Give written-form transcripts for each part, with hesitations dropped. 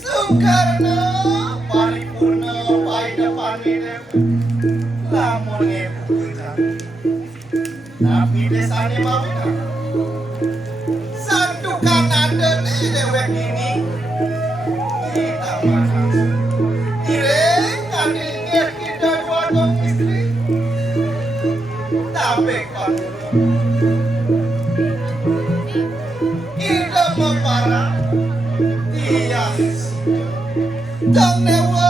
Soekarno paripurna paida panire lamun ngebutan tapi desane mau santukan ada nih dewek ini kita makan ireng kadilnya kita dua dong istri tapi kan ida memarah iya Dang Dewa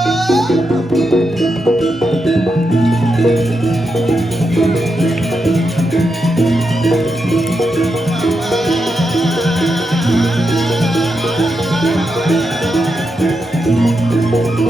Mama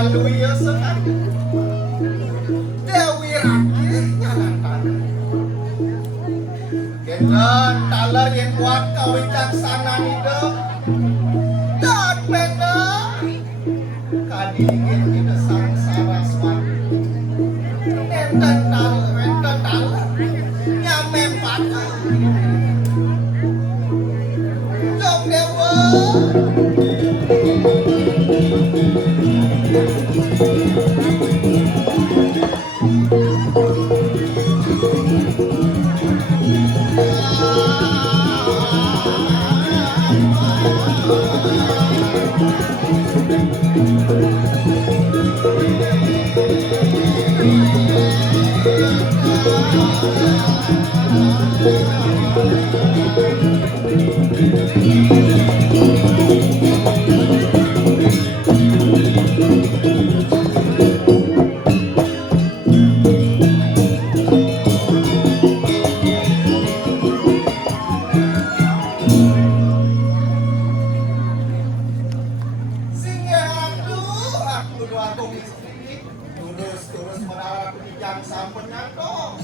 waluya sekali Dewi Rakit jalan tanah Gendon taler yang kuat kawitan sana hidup dan benar kadingin kita sangsara swati enten taler nyamen patah jom dewa terus menara penijang sampenan dong.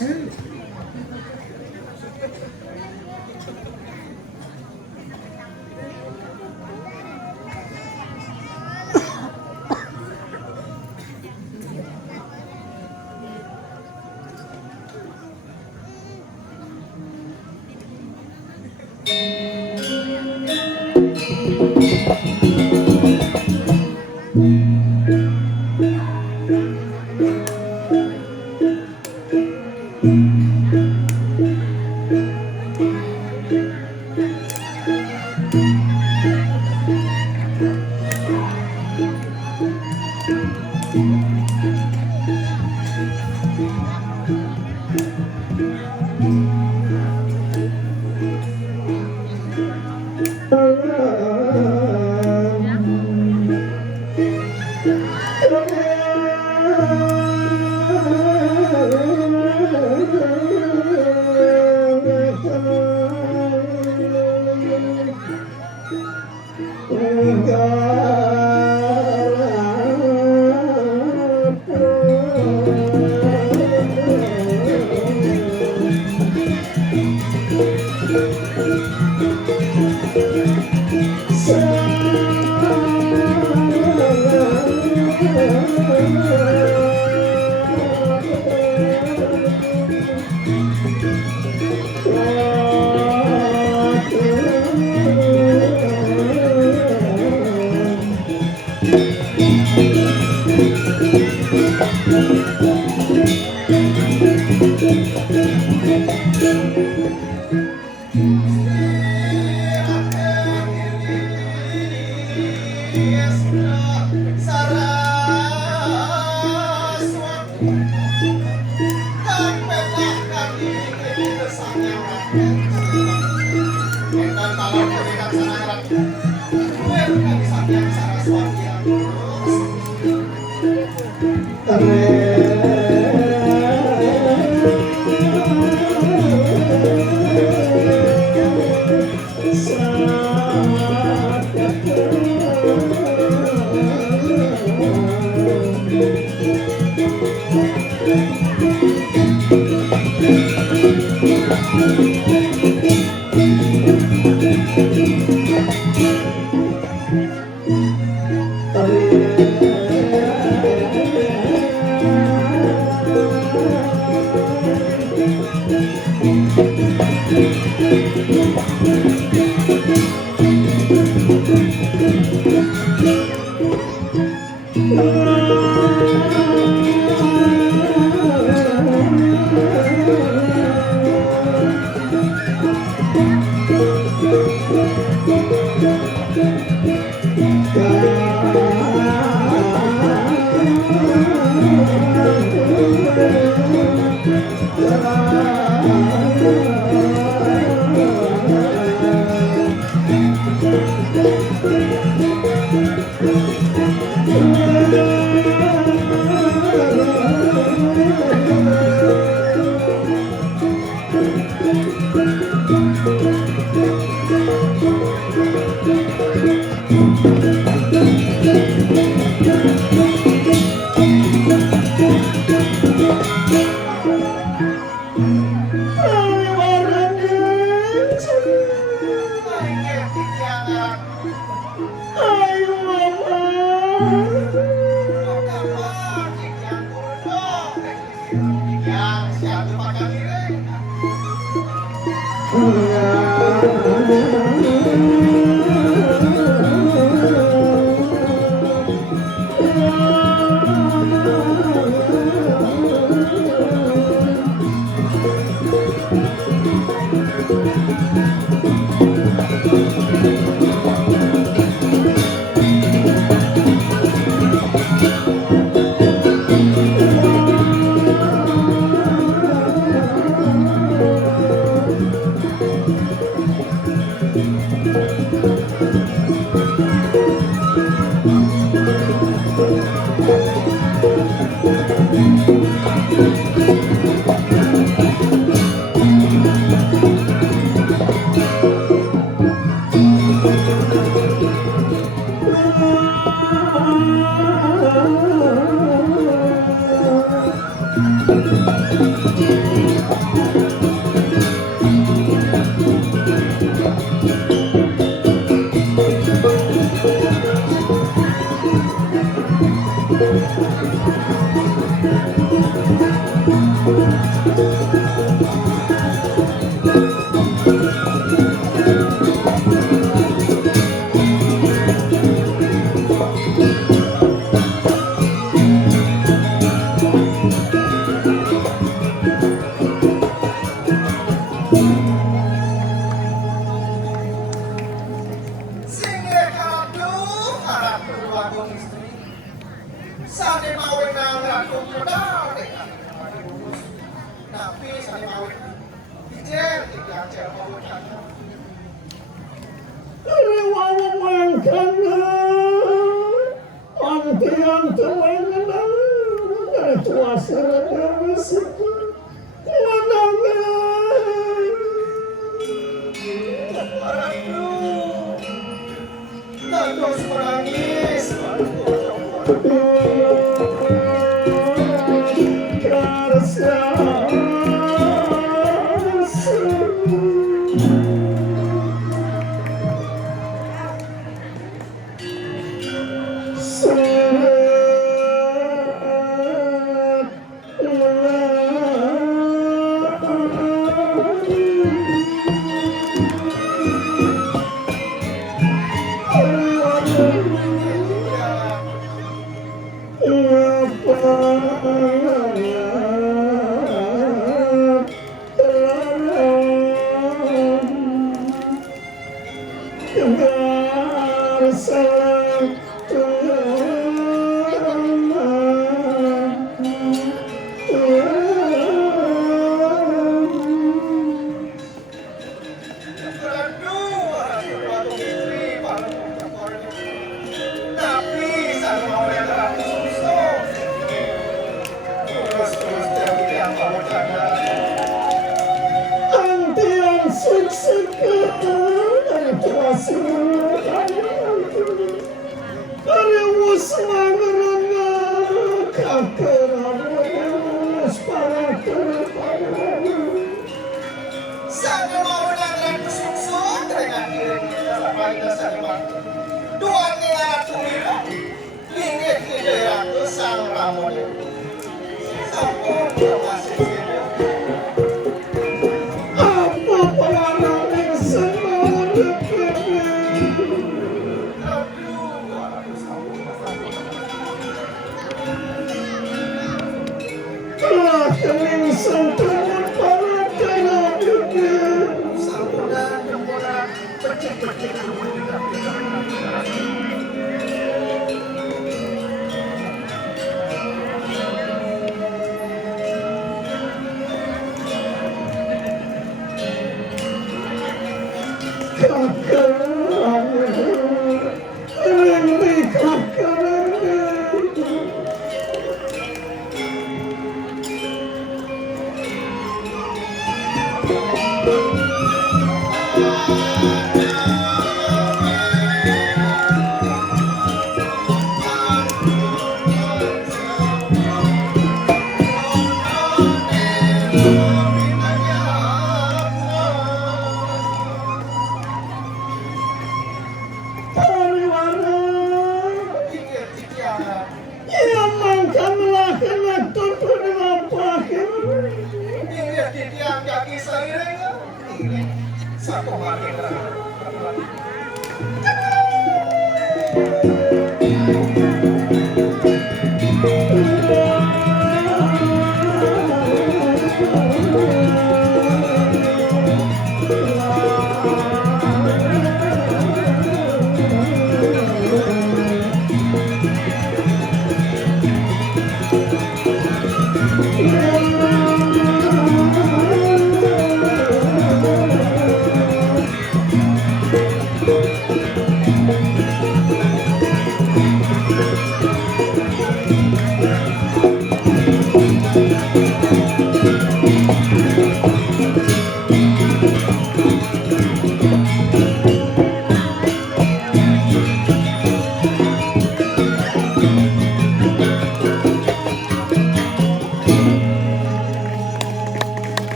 yang jadi seiring satu mati terakhir.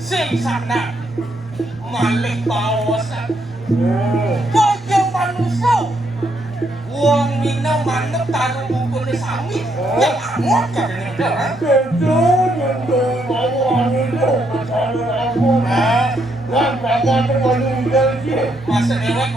Sing sana malih bawasan kaya manusia wong mina manep karo bukune sami ya ngamuk kadene masa ewek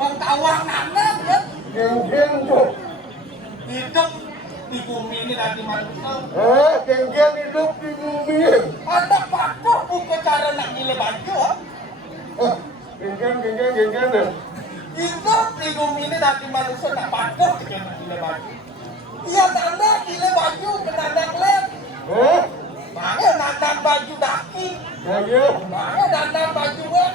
Pengtawang nanem kan? Geng-geng tuh. Hidup di bumi ini lagi manusia. Geng-geng hidup di bumi. Anak paku buku cara nak gile baju. Geng-geng deh. Hidup di bumi ini lagi manusia nak paku nak gile baju. Iya tanda gile baju kena lem. Mana nandang baju daki. Mana nandang baju wek.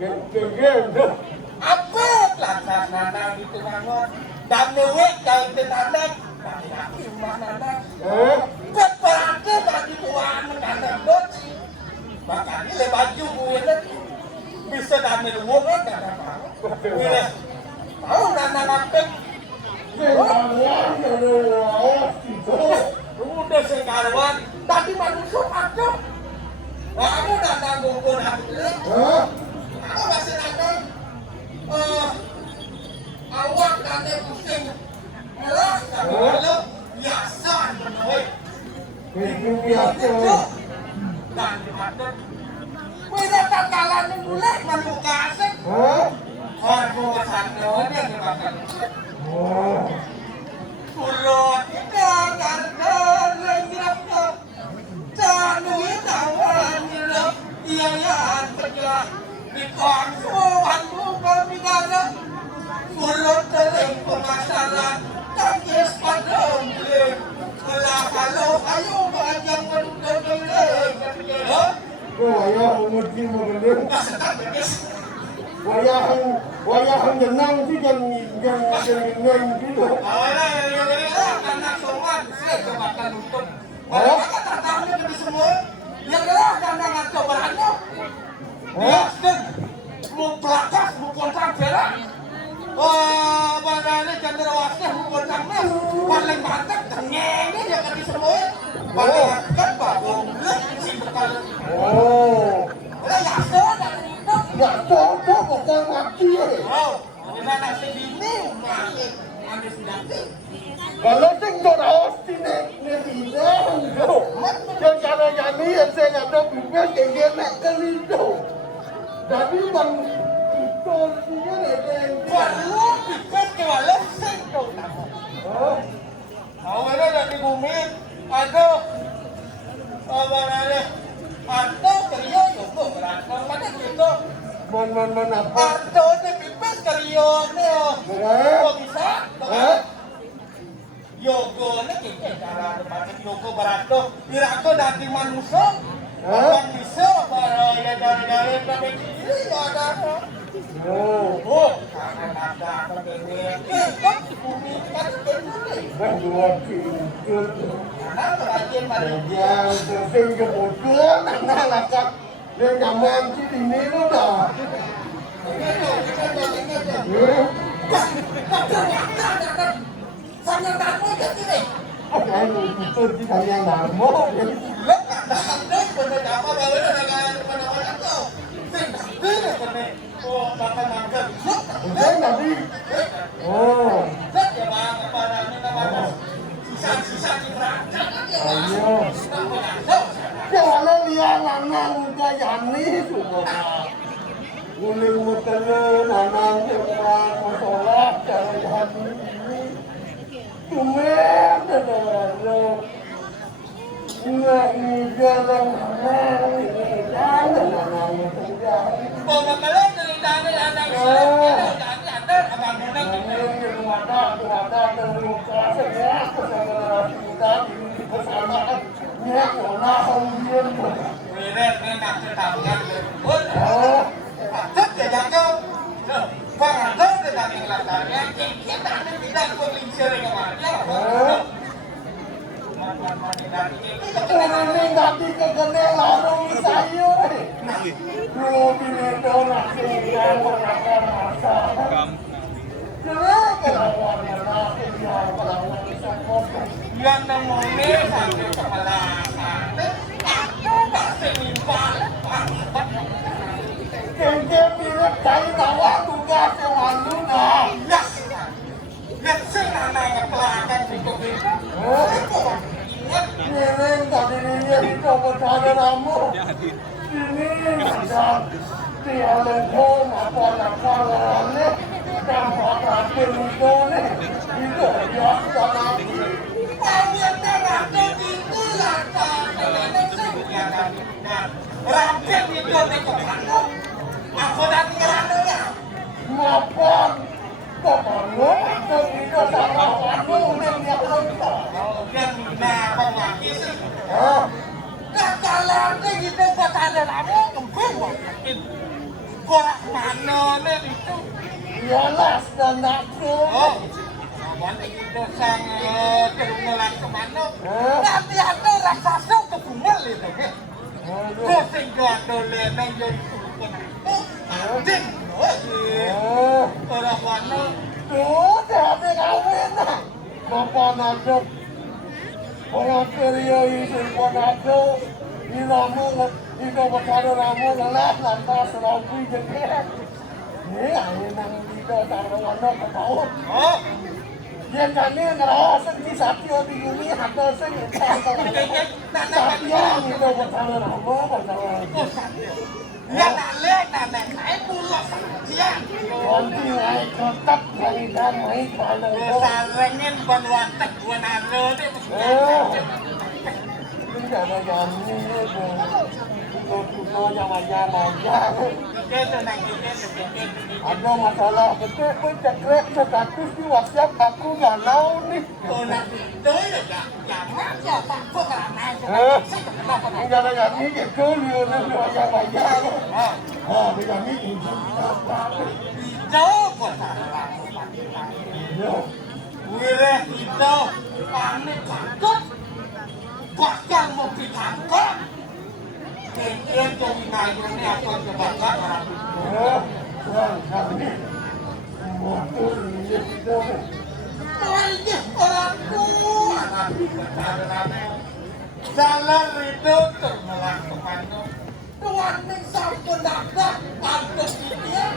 Geng-geng tuh. Apa lantas nandang itu bangun. Dan wek kau tenandang. Laki-laki rumah nandang. Berarti bagi tuan nandang doci. Bahkan gile baju gue nanti. Bisa damai uang kan nandang bangun. Gue tahu nandang apa. Udah sekarwan, tapi manusia pacok. Kamu nandang bungkun aku. Kamu masih nandang. Awak nandang pusing. Merah, tapi kalau biasan benar. Biasa. Dan dimakan. Beda takalan yang mulai membuka asik. Korbo sana dia dimakan. Urut kita karena lengkapnya Janui tawan nilap Iyayan kerja Di konsuan bukan bidana Urut teleng pemasaran Tangkis pada umbilin Kelah kalau ayo banyak menuduk-duduk Ya, umurki mengendeng. Wayahan jenang sih kan gitu. Anak soal saya coba untuk. Kalau tantangannya lebih semua, yang lah tantangan cobaannya. Ya, mau pelakas, mau kontrak berak. Padahal cendrawasih, mau kontraknya paling mantap, tengengnya dia kasih semua. Paling kan bagong sih bekal. Ya sudah, Ya cocok bukan mati ya. Gimana sih ini? Habis nanti. Kalau tinggal hosti nih bidang tu. Yang cara jadi yang saya kata bibir geng nak kelido. Jadi bang itu dia yang Perlu pikir kewalau sengkau tahu. Awalnya dari bumi, aduh, awalnya, aduh kerja juga berantem mana gitu. mana apa? Aduh, ini keriok nih. Eh? Kok bisa? Eh? Yogo nih cara depan Yogo barato. Irako dati manusia. Eh? Manusia para ya dari tapi ini ada. Oh, karena ada kebetulan. Kok bumi kan ini. Berdua pintu. Karena perhatian pada Yang sering kemudian anak-anak yang nyaman sih ini lu dah. Saya tak mau jadi ni. Cái tôi chỉ thời gian là mốt Lúc ada handuk benar apa bawa dengan benar orang tu. Sing tak benar. Oh, makan makan. thế là đi. Ồ, Rất ya bang apa namanya nama. Sisa kita. ayo. Cái nó đi ăn ăn cái dàn ní tụi mà. Uli một cái là ăn thì mà một số lát trời dàn ní. Tụi mẹ thế là rồi. Người jalan ăn là Kau makan dari tangan anak saya. Ada abang benar. Wiret ni nak cetapnya. Rất là đáng yêu. Và rất là đáng yêu là cái hiện tại thì đang quân linh chơi các bạn nhé. Ini nanti kekene larung sayur. Lu binero nak singgang menakar masa. Jelek kelawan nak yang kelawan sokop. Yang namanya sampai kepala aku tak senimpal. Kengke pilih cari tawa tugas yang lalu dah. Yang senang kepelakan itu. Ini tadi ini itu bercanda kamu. Ini sudah dia lengkong apa ini tanpa terakhir itu nih itu dia sudah Kalian terakhir itu lancar kalian rakyat itu kamu. Aku dah kiranya. maupun keperlu itu tidak sama kamu yang lengkong. Dan nah pemaki sih. Kakalan Gitu bercanda kamu kempung yakin. Korak mana nih itu? ialah standarku. Oh, kawan itu sang terungulan kemana? Nanti ada raksasa kebungal itu. Pusing gua dole nang jadi pun. Anjing, orang mana? Sudah ada kawin lah. Bapak naduk. Orang kerja itu pun naduk. Ini ramu, itu berkata ramu lelah lantas selalu jengkel. Ini yang itu taruh anak ketahuan. Oh, Yang kami ngerasa di Satyo di Yuni ada senyum. Tapi yang itu berkata ramu berkata. ya nalek saya pulang siang. Nanti naik tetap dari dan naik pada Sarengin ban wantek gua nalo deh. Ini ada jami itu. Kuno yang aja. Kita nang kita. Ada masalah betul pun cekrek status di WhatsApp aku nggak tahu nih. Oh nanti tới rồi jangan ya Pak Peranan. Ini ada jami itu liur yang aja. Ini jami itu. Jauh kok salah. Wireh itu panik takut. Bahkan mau ditangkap. Kemudian jadi naiknya akan kebakar. Motor ini itu. Ini orang tua. Jalan itu termelah kemana. Tuhan yang sampun dapat pantas dia.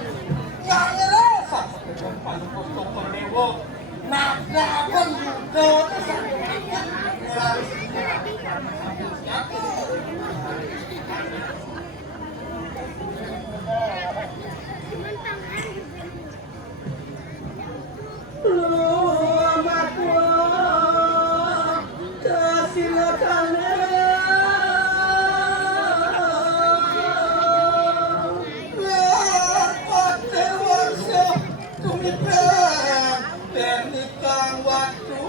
Yang ngerasa dengan paling kosong penewo. Nada pun juga Teknikan waktu.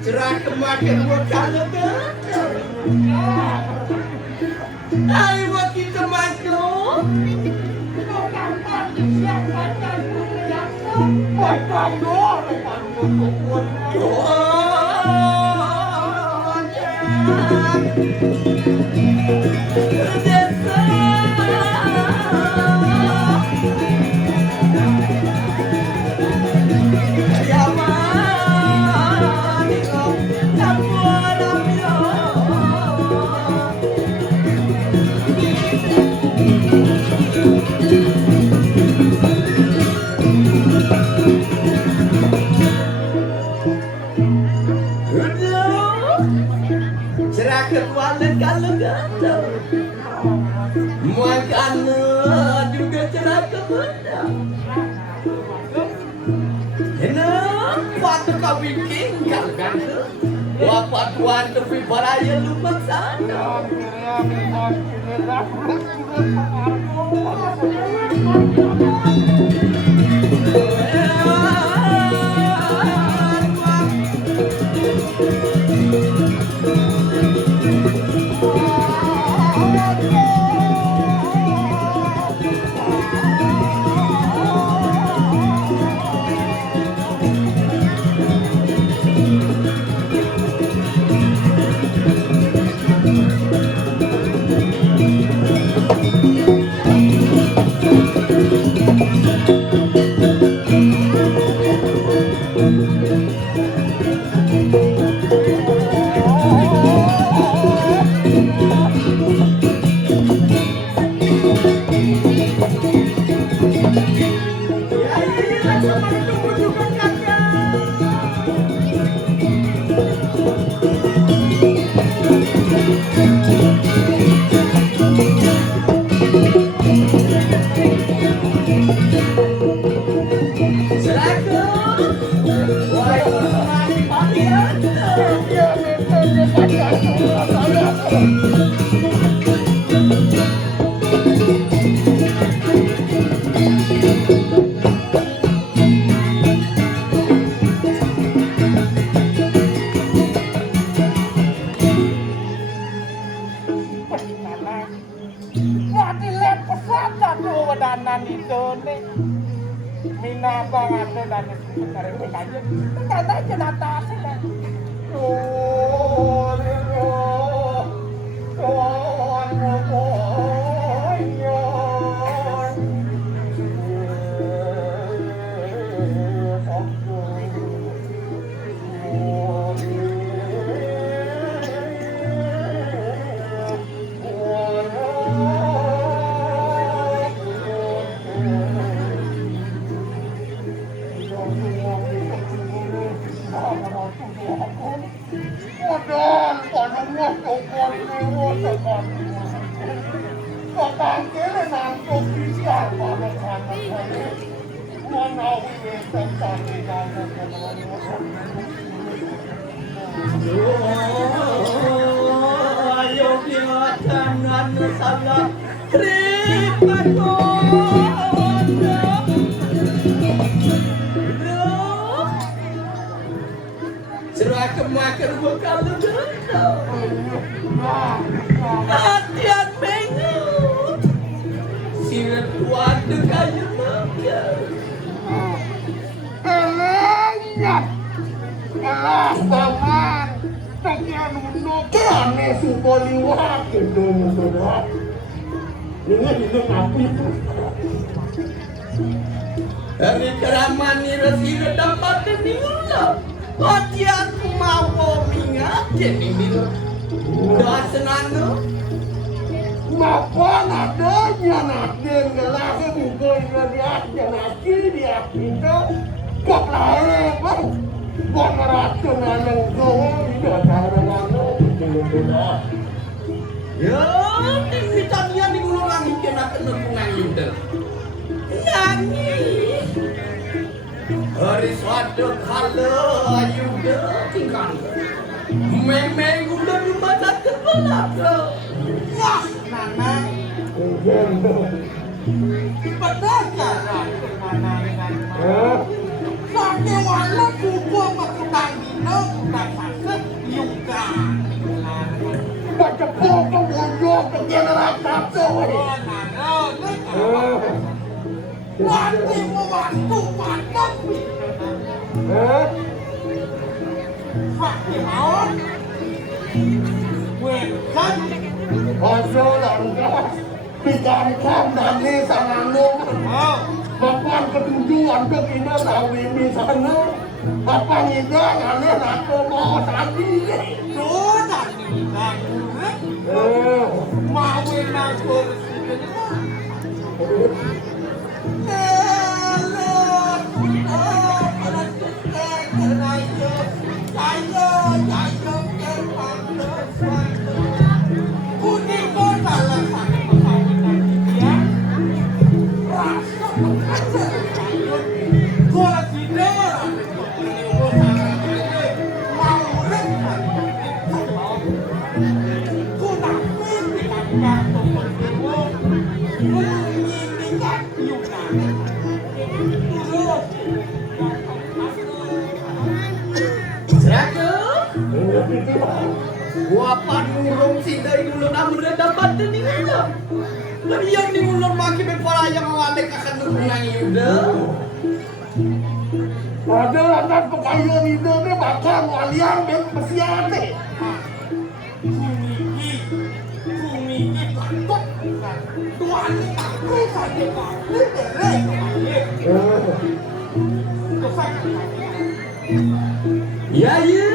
Cerah kemakan buat kalau ayo buat kita makan. Kalau gatal makanan juga cerah kepada waktu kau bikin kan wapat tuan tepi baraya lupa sana danan itu nih mina banget dan sekarang ini aja kata jenata sih ayo biarkan salah terima serah kemakan bukan hatian mengut sirat kuat kayu makan Elenya elah paman takian unokan suboliwak itu sudah ini ngapi dari keraman ni resina dapat dimula hatian mau mingat jadi bila dah senang Mapa nadanya naden ngelake bukoy ngeliat janaki dia itu kok lain bang buat ngeracun aneng kowe tidak cara mana betul-betul ya ini tadinya di gunung langit kena kena pengangin nangis hari suatu kala juga tinggal memang udah dibaca kepala wah nana betul cara mana sampai walau kubur berkembang dino udah sakit juga baca pokok wujud kegeneran satu waktu padat waktu mau wekan Ojo langkah Bidangkan dari sana Bapak ketujuan ke kita tahu ini sana Apa ngidang aneh aku mau tadi sudah dibilang mau aku Wapan murung sindai dulu namun dapat ini lah. Tapi yang di ulur maki berpala yang awalnya akan dukungan yuda. Ada anak pekayon itu ni bakal walian dan pesiate Kumiki patut tuan aku saja patut Ya ya.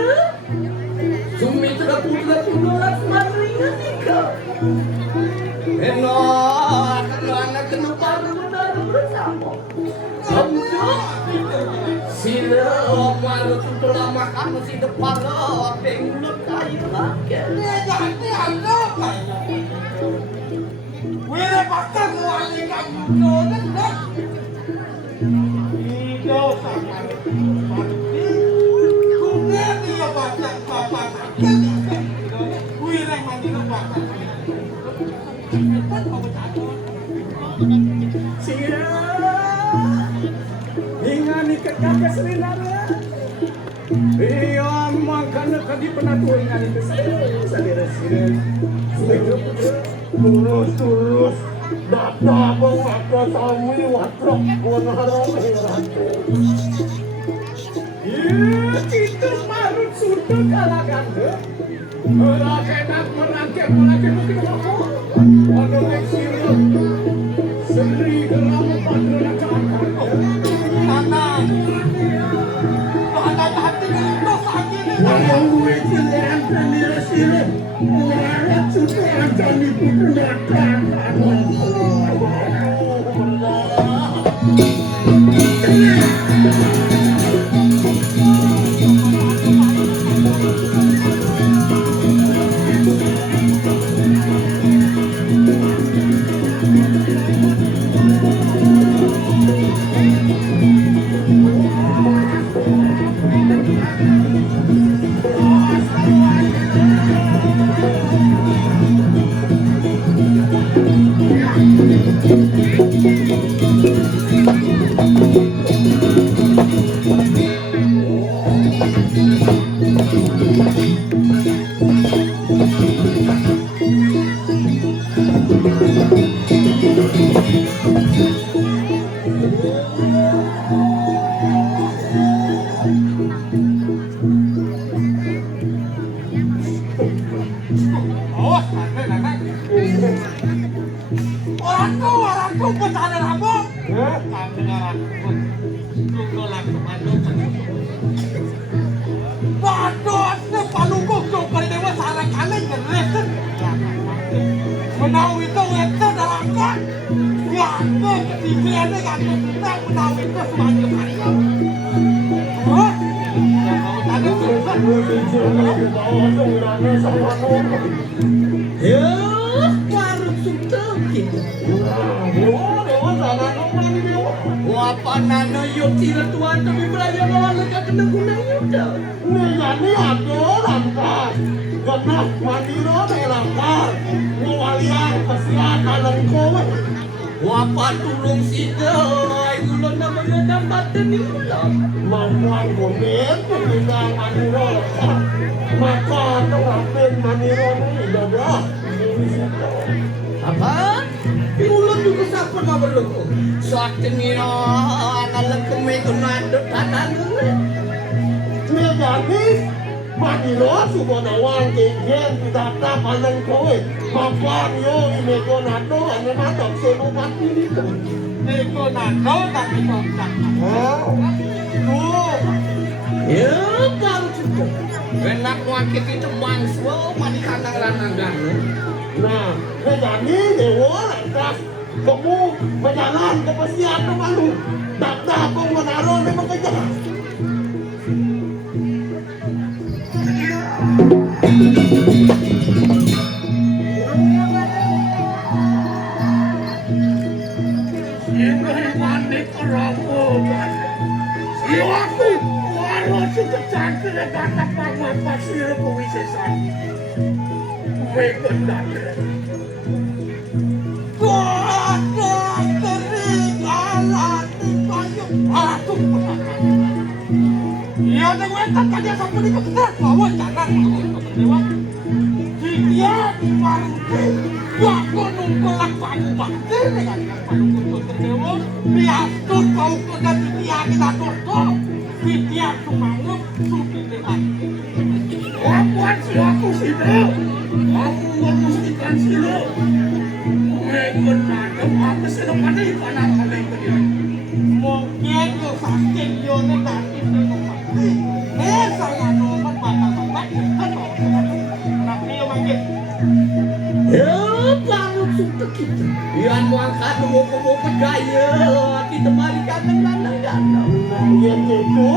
Sumi sudah pulang mandringan nikah. Enak, kalau anak kena paru benar bersama. Sampai sila malu tu lama kamu si depan lo, pengulut kayu lagi. Jadi ada kayak wira pakai wali kamu kan? Itu sama. Dia baca apa kan? Wira mandi baca. Sila ingat ikat kakak sebenarnya. Iya, makan kadi pernah tuh ingat itu saya sila. Turus Dada bang ada sami watrok bonarong heratu. Itu marut sudah kalangan deh. Enak menangkap mungkin apa? Ada yang sirut. Sendiri dalam pada cakap. Anak hati itu sakit. Yang gue cilen sendiri sirut. Warat sudah akan diputuskan. Orangku bercanda rambut. Waduh, sepalungku coba dewa sarang kalian ngereset. Menau itu wete darahkan. Ya, ketiga kan kita menau itu semacam kalian. Wah, ada susah. Ya, marut sudah kita. Apa nana yuk tidak tuan tapi beraya lawan lekat kena guna yuda. Ini ada langkah. Karena mandiro langkah. Walian kesehatan lengkau. Apa tulung sidai gulon nama gadam batin ni gulon. Mampuan gomen tinggal mandiro. Maka terapin mandiro ni dah. Apa? Ulun juga siapa nak berlaku? Suatu ni anak kami tu nak tanah ni. Dia jadi mandiro sudah nawang kengken tidak tak pandang kowe. Mampuan yo ini konado ane matok seno mati itu. Eko nado tapi kontak. Ya, baru cukup. Enak wakit itu mangswa mandi kandang lanangan. Nah, jadi dewa lantas kamu berjalan ke pesiar ke malu. Tak kau menaruh memang kejar. Ini mandi keramu. Silaku, walau sudah cantik dan kata pama pasir kewisesan. Megendang. Waduh, kering alat payung. Aduh, ya ada wetan kaja sampai di kebetulan. Bawa jangan dewa. Dia di mangke. Wah, nunggu lak payung bakti dengan payung untuk dewa. Biasa kau kena dia kita tutup. Dia semangat sudah dengan. Buat silaku sini. Aku memastikan silo. Megendang apa senang pada ibadah kalian berdua. Mungkin yo sakit yo negatif yo mati. Saya nomor batal-batal kan. Tapi yo mangke. Ya, baru sudah kita. Yang muangkat mau gaya kita mari kandang lanangan. Yang itu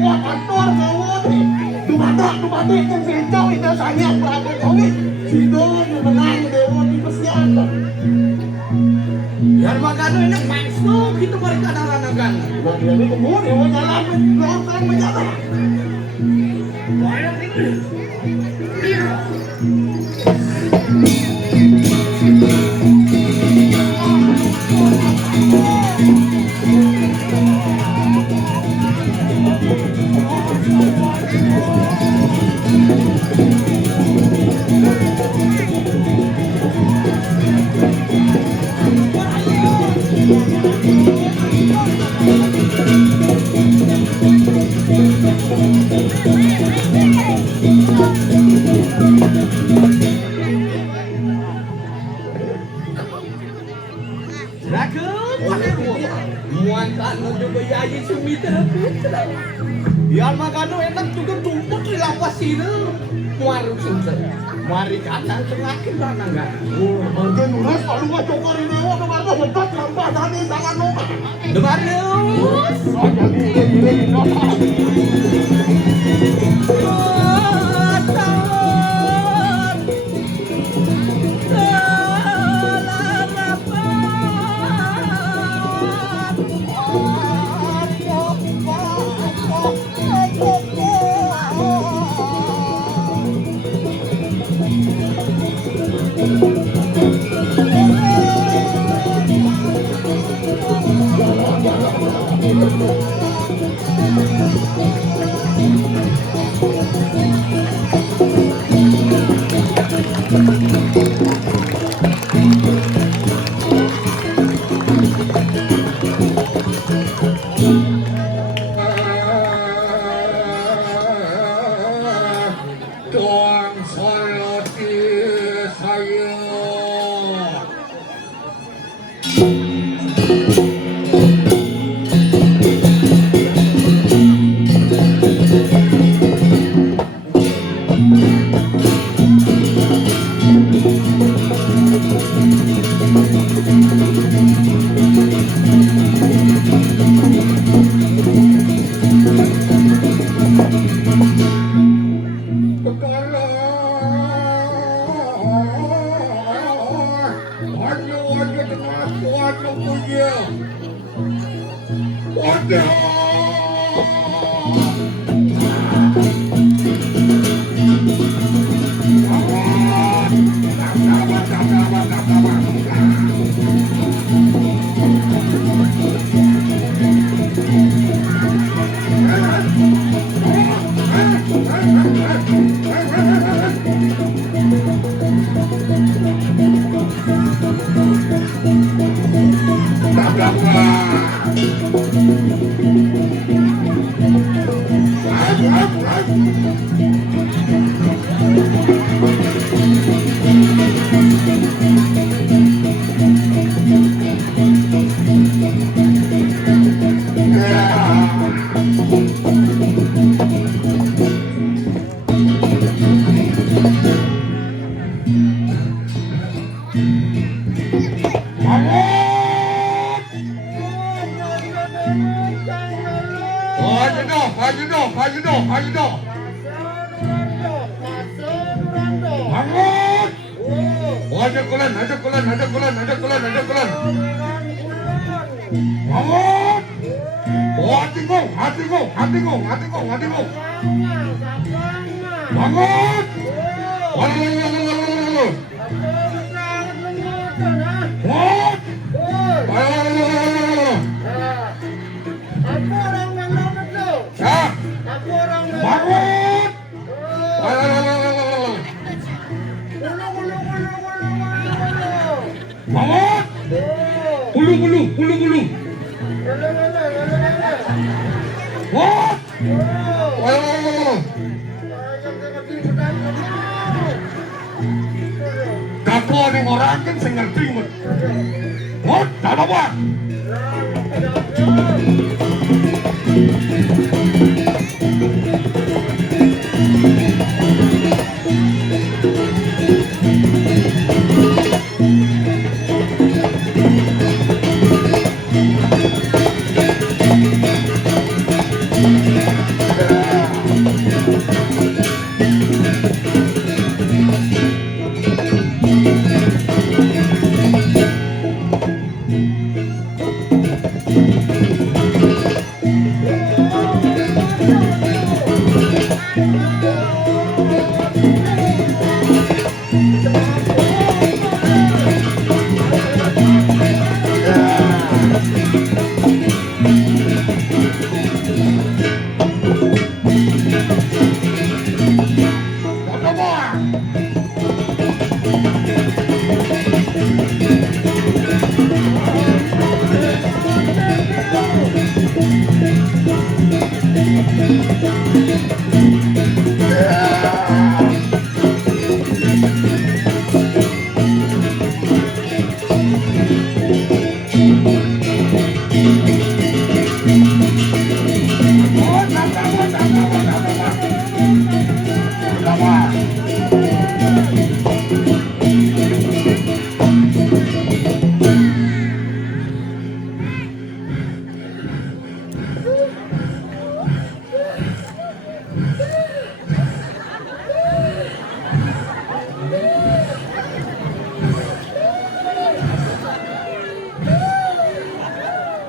buat kantor dewa nih. Dumada itu sejauh itu saya berada kami. Sido menang dewa di pesiar. Biar makanya ini mangslo kita mari kandang lanangan. Nah, jadi kemudian dewa jalan belakang berjalan. Banyak ini. Muan kanu juga yayi sumitra putra. Ya makanu enak juga tumpuk di lapas ini. Muaruk sinter. Mari kata terakhir mana enggak? Mungkin nulis kalau nggak cokor ini, orang mana bentak sampah tadi tangan nomor. Demar Oh jadi ini nomor. Tuang salati saya. Kapal yang orang kan saya ngerti mut. Mut, tak apa.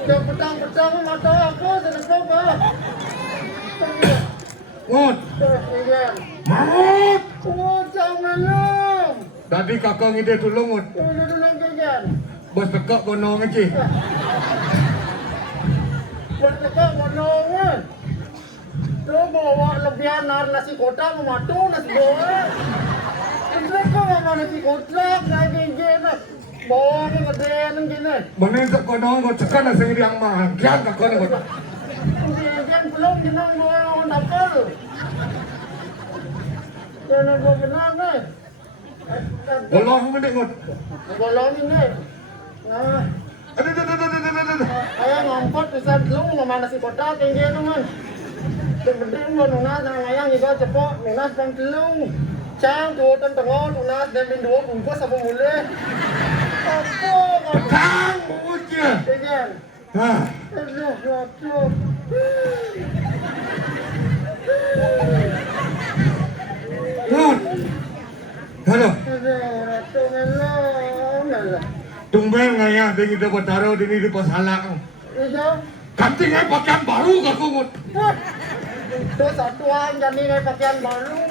Jangan pedang-pedang mata aku seneng coba. Ngut, Iya. Mahmud. Oh, jangan long. Tadi kakak ngide tulung ngut. Udah dulu kan. Bos tekak gonong aja. Bertekak menongan. Lo bawa lebihan nasi kotak mematu nasi goreng. Ini kok nggak nasi kotak lagi gini. Bawa ke gedean gini. Bener tak gonong ngut sekan nasi yang mahal. Kian kakak ngut. Kemudian belum jenang bawa orang dapur. Jangan bawa benar nih. Golong mendek ngut. Golong ini. Nah. Aduh. Ayah ngangkut bisa dulu ngomong nasi kotak tinggi teman. Kemudian mau nunas dengan ayang juga cepok nunas dan telung. Cang tuh tengah nunas dan dua bungkus apa mulai. Apa? Kang bungkusnya. Kemudian. Hah. Aduh, waktu. Ngut. Halo. Aduh, waktu melong. Tumben ngaya dengan dapat taruh di ini di pasalang. Iya. Ganti ngaya pakaian baru kakak ngut. Itu satuan jadi kayak pakaian baru.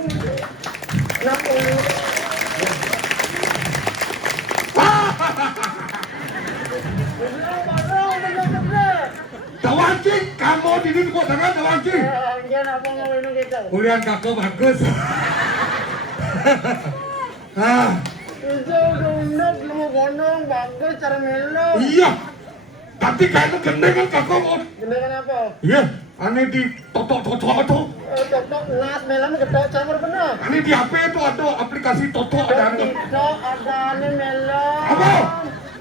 60. Tawancing, kamu di sini kok tangan tawancing. Jangan apa ngawin gitu. Kuliah kakak bagus. Ah, Itu udah lu gondong bagus cara melo. iya. Tapi kayaknya gendeng kan kakak ngut. Gini kenapa? Iya, aneh di toto itu. Tok nas melam ketok campur benar. Aneh di HP itu ada aplikasi toto ada. TikTok ada nih melo. Apa?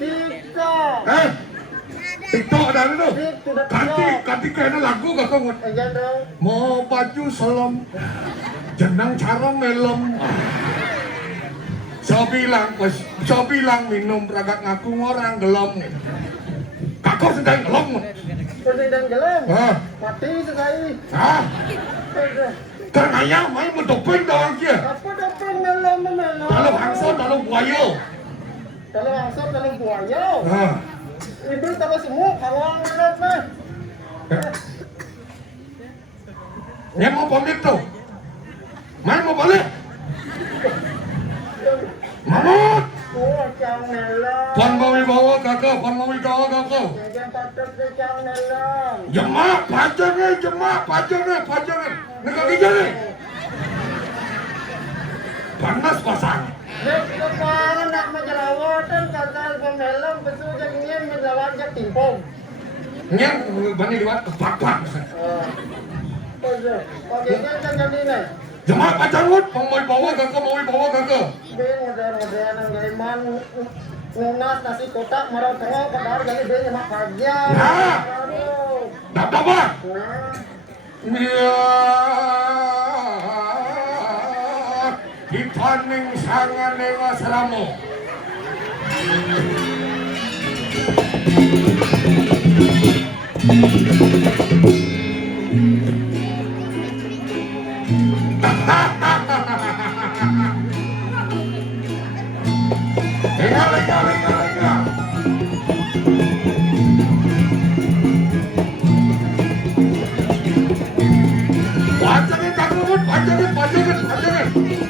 TikTok. TikTok ada itu. Sudah Ganti kayaknya lagu kakak ngut. Jangan dong. Mau baju selem, jenang cara melem. Saya bilang minum ragak ngaku orang gelem. Kakak sedang gelem. Sedang gelem. Hah? Mati sekali. Hah? Karena ayah main mendopeng doang dia. Apa dapat melo? Dalam angsa, dalam buaya. Kalau langsung dalam buaya. Hah? Itu kalau semua kawan berat mah. Dia mau pamit tuh. Main mau balik. Mahmud. Oh, cang melong. Pan mau bawa kakak, pan mau bawa kakak. Jangan patut ke cang melong. Jemak, pajangan. Negak gija nih. Panas pasang. Nek kepangan nak menjelawatan kasar pemelong pesuja ingin menjelawat timpong. Nyang, bani liwat kepak-pak. Oke, kan jadi nih. Jemak, pajangan. Mau bawa kakak. Dia modern yang gaiman nunas nasi kotak marah tengah padahal jadi dia nyemak aja. Nah. Aduh. Dapat. Nah. Ya, dipaning sangan dewa seramu. Lega. Panjangin kakak, panjangin.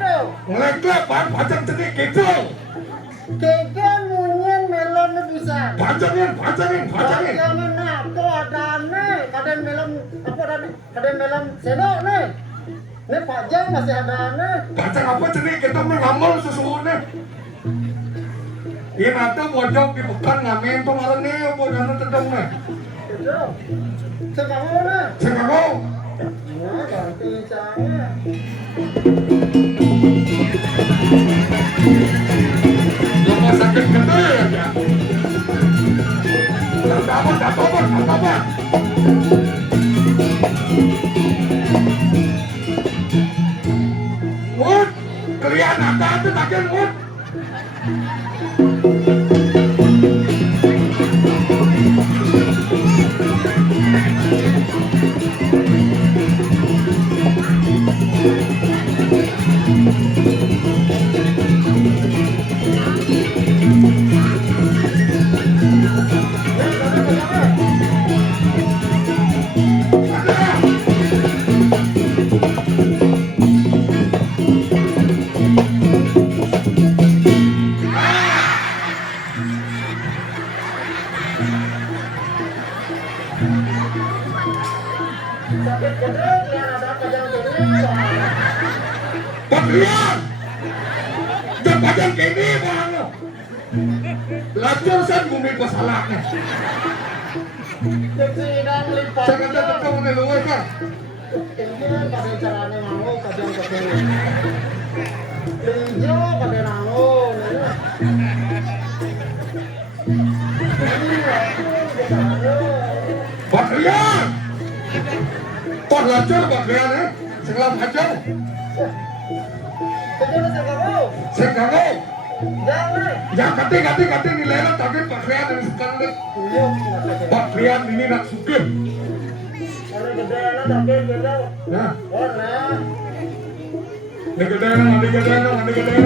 gitu. Ngelek bang, pajang cedik gitu. Kegan munyen melon bisa. Pajangin. Jangan aku ada nih, kadang melon sendok nih. Nih pajang masih ada nih. Pajang apa cedik kita mengamal sesuatu. Ini nanti bojok di bukan ngamen tuh malam nih, bojok tendang nih. Gitu. Sekarang nih. Sekarang. Nah, ganti caranya. Rumah sakit gede aja. Tak apa. Mut, kelihatan ada tuh tagihan mut. Sakit gede, lihat ada pajang gede. Paklian, jangan pajang gini bang. Lacur saya bumi pasalaknya. Jadi dan lipat. Saya kata ketemu di luar kan. Ini pada caranya mau pajang gede. Lijo pada nango. Paklian, kok lacur paklian eh? Sekelam pajang. Saya kagak. Jangan kati nilai lah tapi paklian dari sekarang deh. Paklian ini nak suka. Nah, ada gede.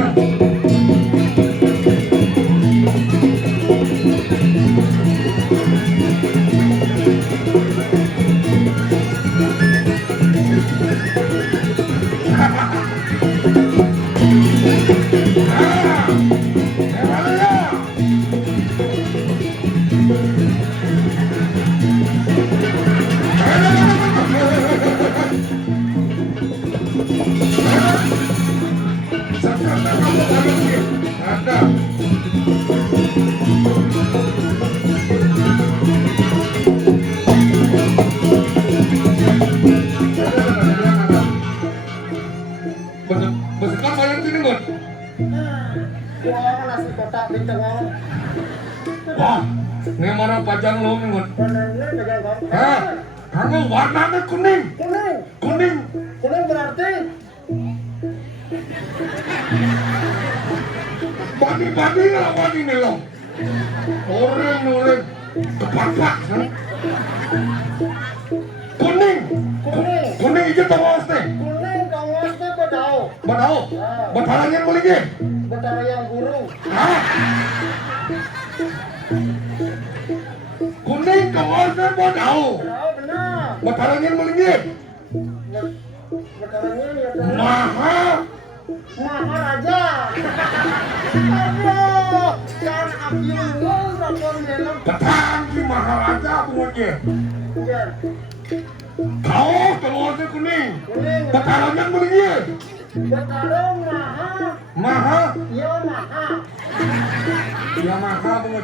Besekan bayang sini nggak? Wah, nasi kotak bintang awal. Wah, ini mana pajang lo nggak? Warnanya pajang kotak. Kamu warnanya kuning. Kuning berarti Badi lah badi melong. Orang kepapak. Kuning hijau tawas nih. kuning kawasnya bedau. Badau. Batarannya boleh Bedau yang burung. Hah? Kuning kawasnya badau. Bedau benar. Batarannya boleh Bedaunya ya benar. Maharaja. Aduh, jangan abiun lu rapor melon. Betang si Maharaja punya. Ya, Kau kawasnya kuning. kuning. Batarannya boleh Bedau Maha. ya maha. Ya Maha punya.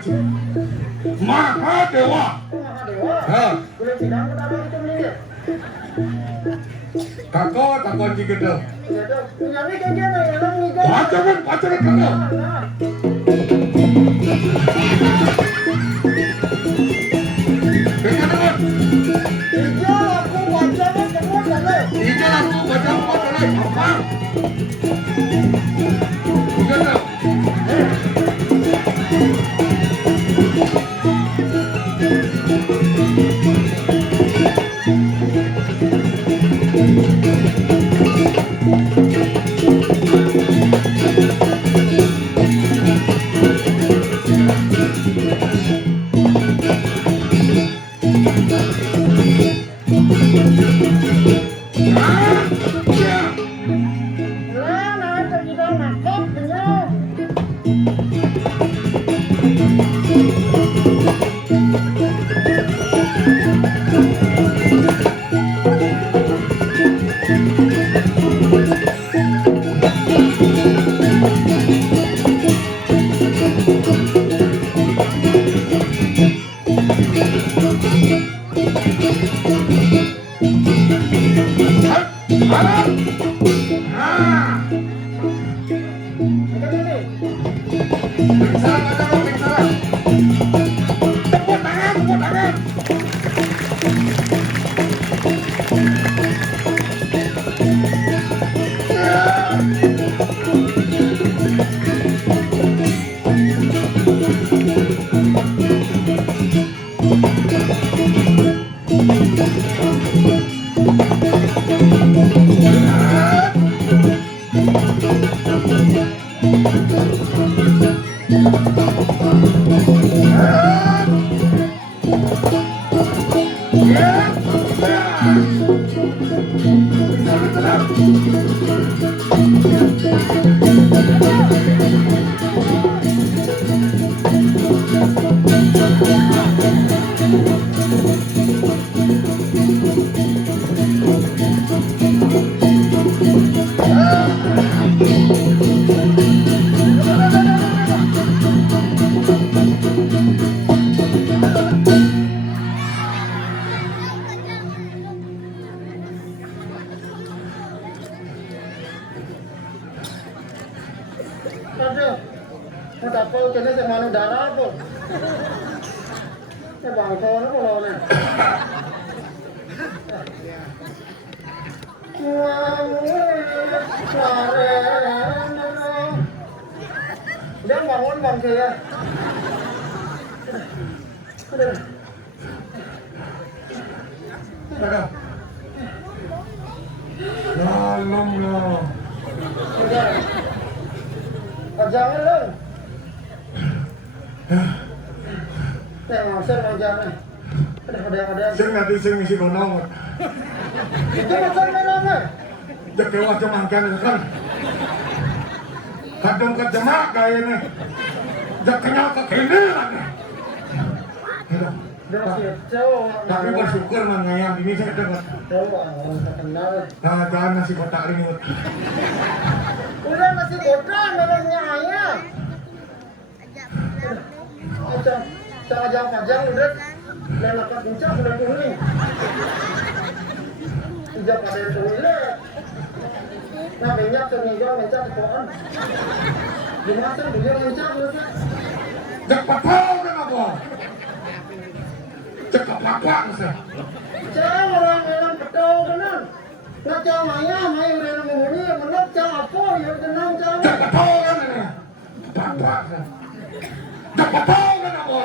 Maha Dewa. Maha dewa. Hah? Boleh tidak bedau itu beli. Kakak takut jigedel. Ya tuh, punya ni kan dia melon ni kan. Pacaran kakak. Nah. Dengar. Iya, aku wajahnya semua kan. Ijal aku baca pacaran apa? Jigedel. Pingsan aja lo, pingsan. Tepuk tangan, tepuk tangan. Aduh, nggak tahu kena sama darah apa. Bangsa nó còn này. Đem bangun bang kia. Lalong lah. Jangan lu. Tengok saya jangan. Ada. Sing nanti sing isi gonong. Itu macam mana? Jaga wajah mangkan kan. Kadang kejemak gaya ni. Jakanya ke kene lagi. Tapi bersyukur mangayang ini saya dengar. Kenal. Jangan nasi kotak ini. Udah nasi kotak namanya ayam. Macam panjang udah. Lelaki puncak udah kuning. Ijak pada itu udah. Nah banyak terniaga mencak pohon. Gimana tuh dia mencak udah. Cepat tahu kan apa? Cepat apa sih? Jangan orang betul benar. Nak jauh maya udah menghuni menap jauh apa ya tenang jauh. Cepat tahu kan ini. Apa sih? Cepat tahu kan apa?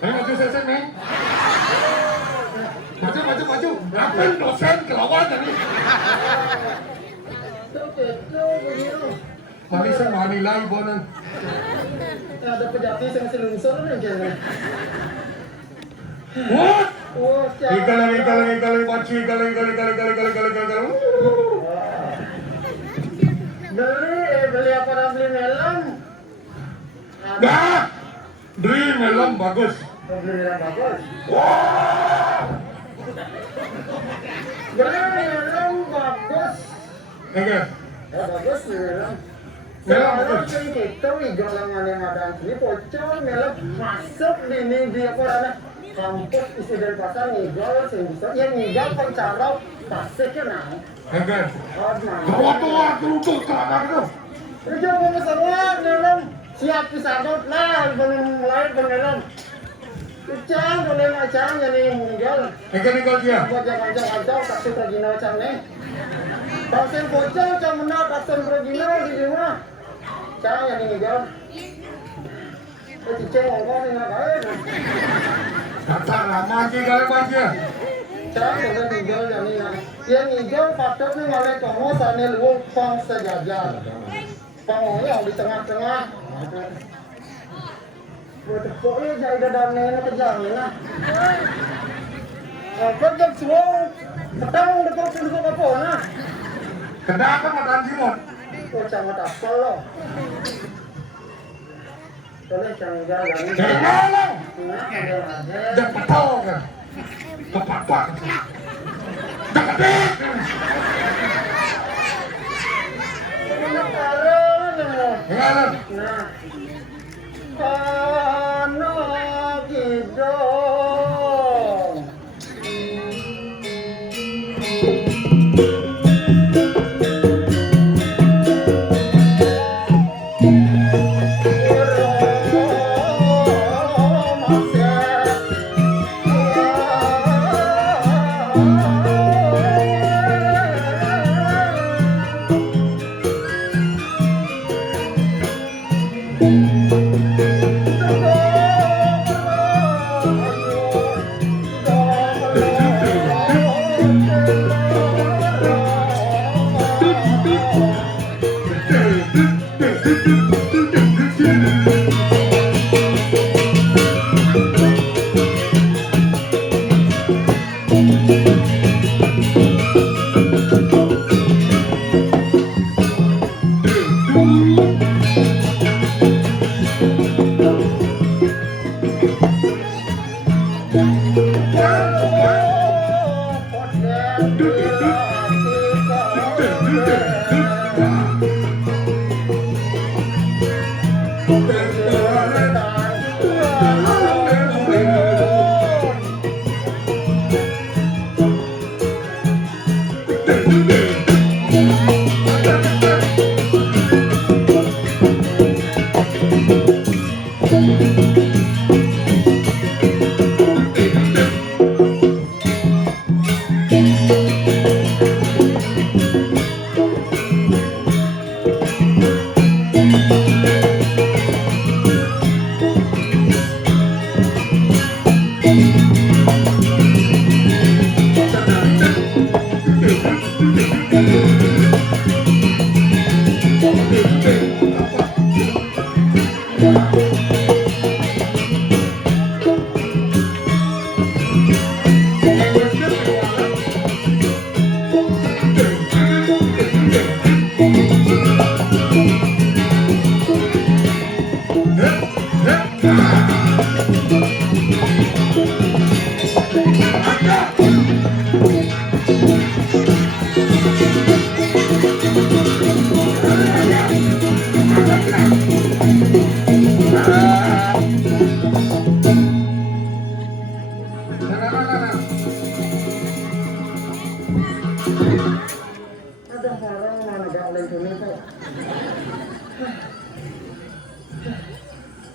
Maju saya nih. Maju. Ngapain dosen kelawan tadi? Mari saya mau nilai bonan. Ada pejati yang selungsur nih kayaknya. What? Oh, Ikal, panci, ikal. Beli apa dah beli melon? Dah. Beli melon bagus. Beli melon bagus. Wah. Beli melon bagus. Enggak. Ya bagus melon. Melon bagus. Melon kita igalangan yang ada ini pocong melon masuk di ini di apa namanya? Kampus isi dari pasar ngigal sehingga yang ngigal pencarau pasti kena. Enggak. Oh, nah. Tua kerudung kelabang itu. Itu mau semua melon siap disadot lah belum mulai melon. Ucang boleh macam yang ngigal. Enggak dia. Buat jangan taksi pergina macam ni. Vaksin pocong macam mana vaksin pergina di rumah. Cang yang ngigal. Cicing ngomong ni nak kaya. Kata lama dia. Cang boleh ngigal yang ni nak. Yang ngigal patut ni malah kamu sana luar pang sejajar. Pang yang di tengah-tengah. Pokoknya jadi dalam ni nak kejam ni nak. Kerja semua petang dekat apa nak? Kenapa makan Simon? Oh jangan tak salah. Boleh jangan jalan. Jangan. Nah, ada. Cepat tahu kan. Kepak. Cepat. Jangan. Nah. Anak kita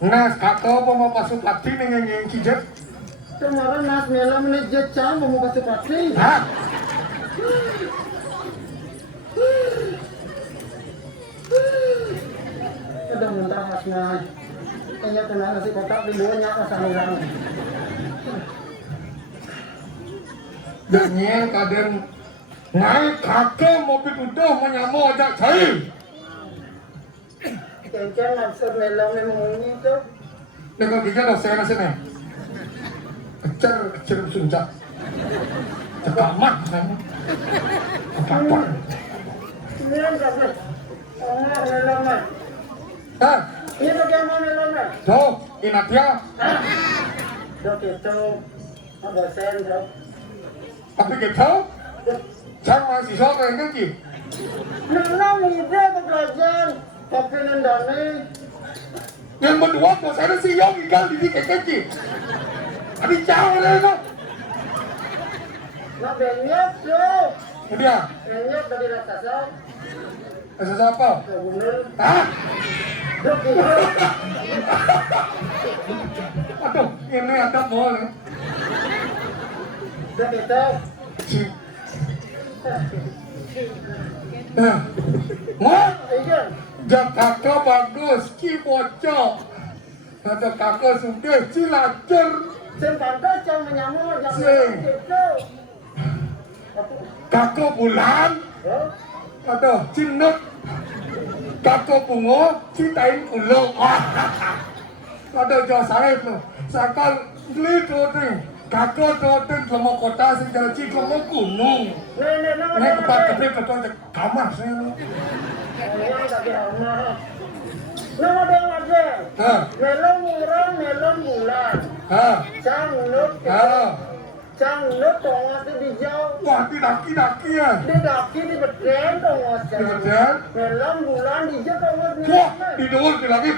Nas kakak mau masuk pati yang cijet. Kemarin Mas Mela menijat cang mau masuk pati. Hah? Udah mentah Masnya. Kayaknya kena nasi kotak di luarnya asal orang. Danya kadang naik kakak mobil udah menyamuk ajak saya. Kayaknya maksud Mela memang itu. Dengan kita dah saya rasanya. Kecer sunjak. Cekamat saya. Apa? Ini enggak nih. Oh, Mela mah. Hah? Ini bagaimana Mela mah? Tuh, ingat ya. Dok itu ada sen dok. Tapi kita jangan masih soal yang kecil. Memang ide belajar tapi nendane. Yang berdua tuh saya sih yang tinggal di sini kecil. Ada jauh deh tuh. Nah banyak tuh. Dia, Banyak dari rasa sok. rasa apa? Kebunuh. Hah? Dok itu. Aduh, ini ada boleh. Dok itu. Mau? Iya. Jakarta bagus, ki bocok. Kata kakak sudah cilacer. Sempanta cang menyamuk yang Sing. itu. Kakak bulan. Oh. Aduh, cinut. Kakak bunga, citain ulo. Aduh, jauh saya tu. Sakal beli tu ni. Kakak tu selama kota sejarah cik selama gunung. Ini kepat-kepat betul kamar saya. Yang tak dihamah. Nama dia aja. Ha, Melon murah, melon bulan. ha, Cang nut. ha. Cang nut tongos di dijau. Wah, di daki-daki ya. Di daki di beden tongos. Di beden? Melon bulan dijau tongos ni. Wah, di dulu di langit.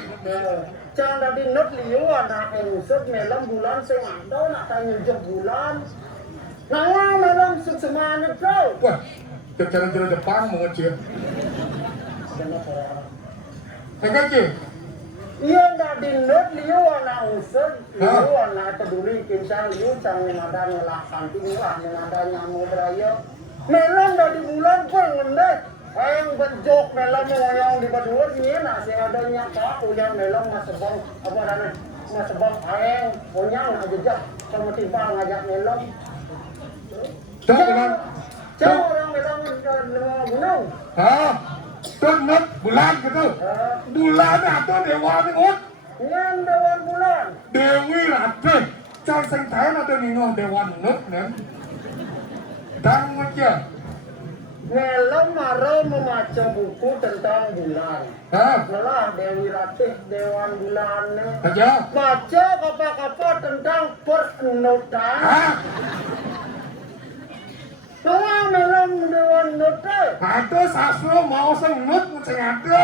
Cang tadi nut liu anak usut melon bulan sing ando nak tanya jauh bulan. Nangwa melon semuanya kau. Wah, cara-cara Jepang mau ngecil. Kakak cik. Iya ndak di nut liu anak usut. Liu anak peduli kincang liu cang yang ada ngelakan tinggal yang ada nyamuk beraya. Melon dah di bulan kau ngende. Yang benjok melon yang di badur ni nak si adanya pak yang melon masuk bang apa namanya masuk bang ayang punya nak jejak sama tiba ngajak melon. Tahu bulan. Jauh orang melon gunung. Hah? Tenut bulan gitu. Bulan atau dewa ni ut. Yang dewan bulan. Dewi rata. Cang sing Thai ada ni noh dewa nut nen. Dang macam. Melon marah membaca buku tentang bulan. Malah Dewi Ratih Dewan Bulan. Aja. Baca apa-apa tentang penutan. Malah melon Dewan Nutan. Ada sasro mau senut macam ada.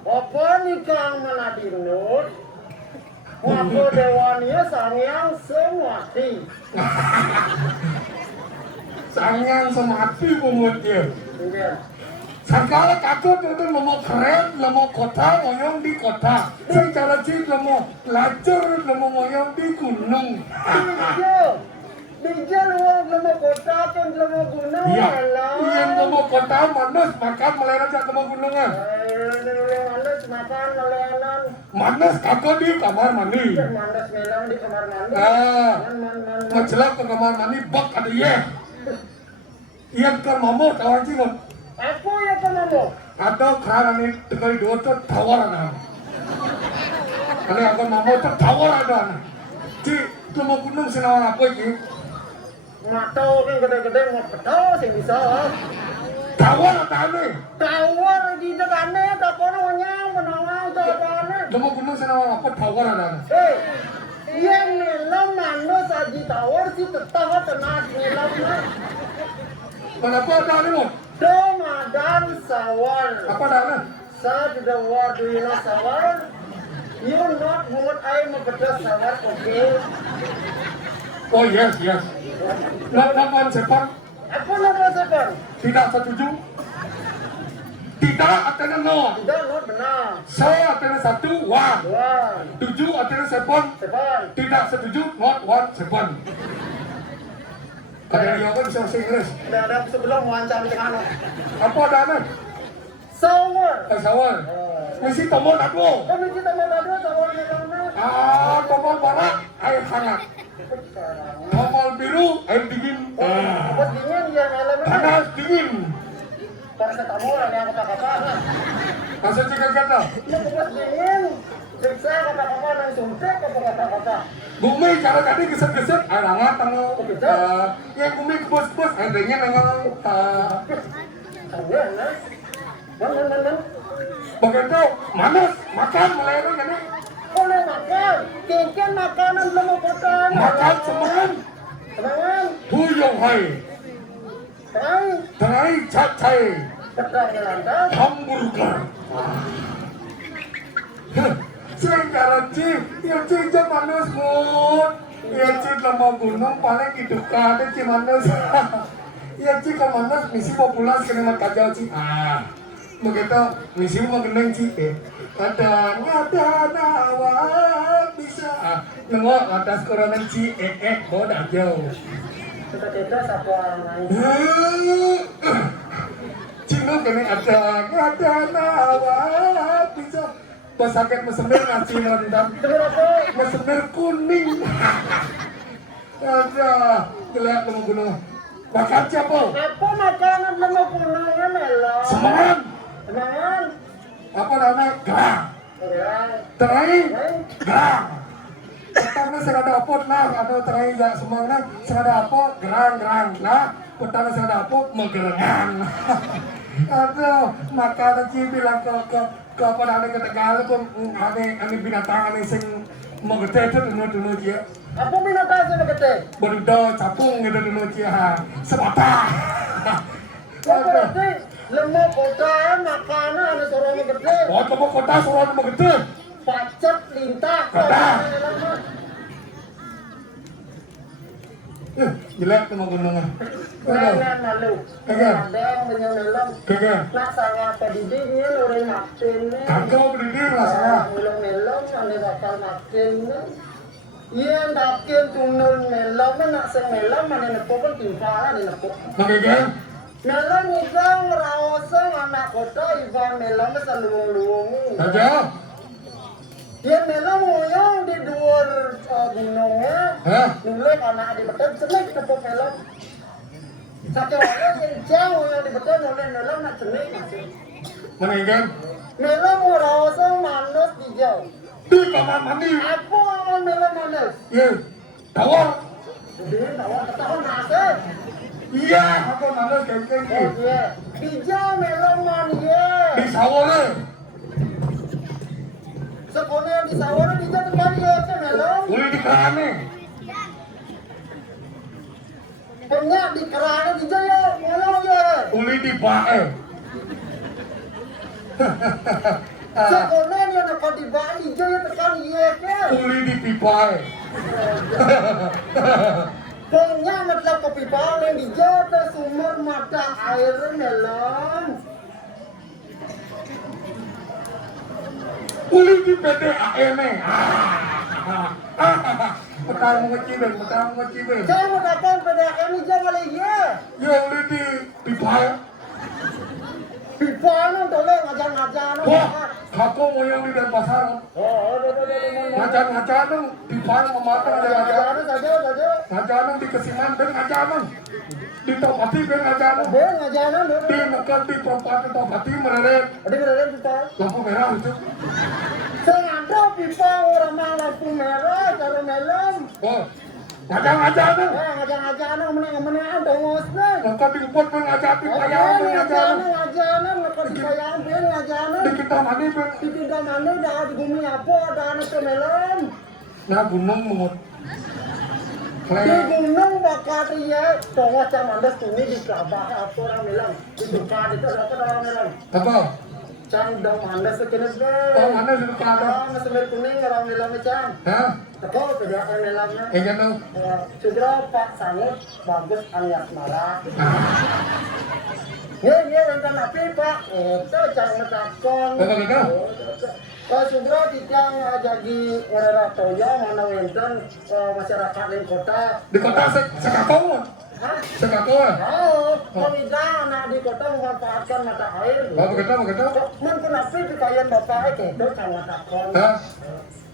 Apa nih kang menadinut? Waktu dewannya sangyang semati. Sangyang semati pemutih. Iya. Segala kakut itu lemo keren, lemo kota, ngoyong di kota. Secara cik lemo lacur, lemo ngoyong di gunung. Bijak luang lemo kota kan lemo gunung. Iya, iya lemo kota manus makan melera jak lemo gunungan. Manus makan melenan. Manus kakut di kamar mandi. Manus melang di kamar mandi. Menjelak ke kamar mandi bak ada ye. Iya ke mamu kawan cingut. Aku ya kamu. Atau kerana ni tegak dua tu tawar ada. Kalau aku mamu tu tawar ada. Cik, lemo gunung senawan apa ini? Matau kan gede-gede ngepetau sih bisa. Tawar ada ni. Tawar di dekane tak kononya menawar dekane. Lemo gunung senawan apa tawar ada. Yang melam manus aji tawar sih tetap tenang melam. Kenapa ada ni mo? Ramadan Sawal. Apa ada ni? Sa the war do you know Sawal? You not what I betul Sawal okay? Oh yes, yes. Lapan sepan Apa nama sepan? tidak setuju. Tidak artinya no. Tidak not benar. Saya artinya satu, one. One. Tujuh artinya sepan. Sepan. Tidak setuju, not one, sepan. Kadang dia kan bisa bahasa Inggris. Ada sebelum wawancara di tengah. Apa ada ni? Sawal. Sawal. Mesti tombol dadu. Kami kita mau dadu Sawal di mana? Tombol barak, air hangat. Tombol biru, air dingin. Buat dingin ya elemen. Panas dingin. Paracetamol yang kata-kata. Masa jika kata. Ini buat dingin. Siksa kata-kata dan suntik kata-kata. Bumi cara tadi geser-geser, air hangat tanggal. Yang bumi kebos-kebos, air dingin tanggal. Begitu, manis, makan melayani kan? Boleh makan, kikin makanan lemu kotan. Makan semangat. Semangat. Huyong hai. Hai. Terai cacai. Sedang lantas. Hamburger. Sering jalan cip, yang cip je manis mood. Yang cip lemah gunung paling hidup kada cip manis. Yang cip kan manis misi populer kena mat kacau cip. Begitu misi mau gendeng cip. Kadang-kadang awak bisa nengok atas korongan cip. Bodoh jauh. Kita satu orang lain. Cino kena kadang-kadang awak bisa. Pasakit mesemir nasi rendam. Mesemir kuning. Ada gelap lemu gunung. Makan siapa? Apa makanan lemu gunungnya melon? Semangat. Semangat. Apa namanya? Gerang. Terai. Gerang. Petangnya segala apa nah, ada terai jak semangat. Segala apa? Gerang. Nah, petangnya segala apa? Megerengan. Ada makanan sih bilang ke apa ada ketegal pun ada binatang ada sing menggede itu dulu dia. Apa binatang sih menggede? Berudah capung gitu dulu dia. Sepatah. Berarti lemu kota makanan ada suara menggede. Oh, lemu kota suara menggede. Pacet lintah. Kata. Jelek sama gunungnya. Jangan malu. Kagak. Ada yang menyelam. Kagak. Nak sangat pedidiknya orang makin. Kagak berdiri lah saya. Melong-melong ane bakal makin. Iya makin tunul melong nak semelam ane nepok pun timpal ane nepok. Kagak. Melong udang rawaseng anak kota Ivan melong seluung-luung. Kagak. Dia melong ngoyong di luar gunungnya. Nulek anak di beton celik nepok melong. Satu orang yang jauh yang di beton oleh melong nak celik masih. Mana ikan? Melong rawaseng manus di jauh. Di kamar mandi. Aku awan melong manus. Iya. Tawar. Jadi tawar ketahuan nasi. Iya, aku manus kayak Oh iya. Bija meloman ye. Di sawone. Sekolah di sawah bija tekan ye ke melom. Uli di kerane. Penyak di kerana bija ye melom ye. Uli di bae. Sekolah ni nak di bawah bija ye tekan ye ke. Uli di pipae. Penyak मतलब kopi bawah yang bija te sumber mata air melom. Uli di PDAM. Petang ngecibeng. Saya mau datang pada kami jangan lagi ye. Ya uli di pipae. Pipa tolong ngajar-ngajar. Wah, aku mau yang di Denpasar. Oh, Ngajar pipae mematang ngajar. saja. Ngajar di Kesiman ben ngajar. Di Topati ben ngajar. Ben ngajar Di Nekan di perempatan Topati mereret. Ada berada kita. Lampu merah itu. Saya ada pipa orang mau lampu merah cara melon. Oh, ngajar. Ngajar mana ada ngosnya. Nekan di Upot ben ngajar pipae ngajar. Ngajar lepas di sayang ben ngajar. Di kita mani ben. Di tidak mana dah di bumi apa ada anak melon. Nah gunung mengut. Di gunung bakar dia, tengah cam anda sini di Kabah apa orang melon. Di dekat itu apa orang melon. Apa? Cam dong anda sekian Oh, mana di depan ada? Semer kuning orang melon cam. Hah? Tekau tidak orang melonnya. Jangan. Sudah Pak Sangut bagus alias marah. Ye rencana api Pak. Itu jangan takon. Apa? Kalau sudah tidak jadi orang toya mana wenten masyarakat di kota. Di kota sekakau. Hah? Sekakau. Oh, pemuda anak di kota memanfaatkan mata air. Oh, begitu. Mungkin api di kayan bapak itu jangan takon. Hah?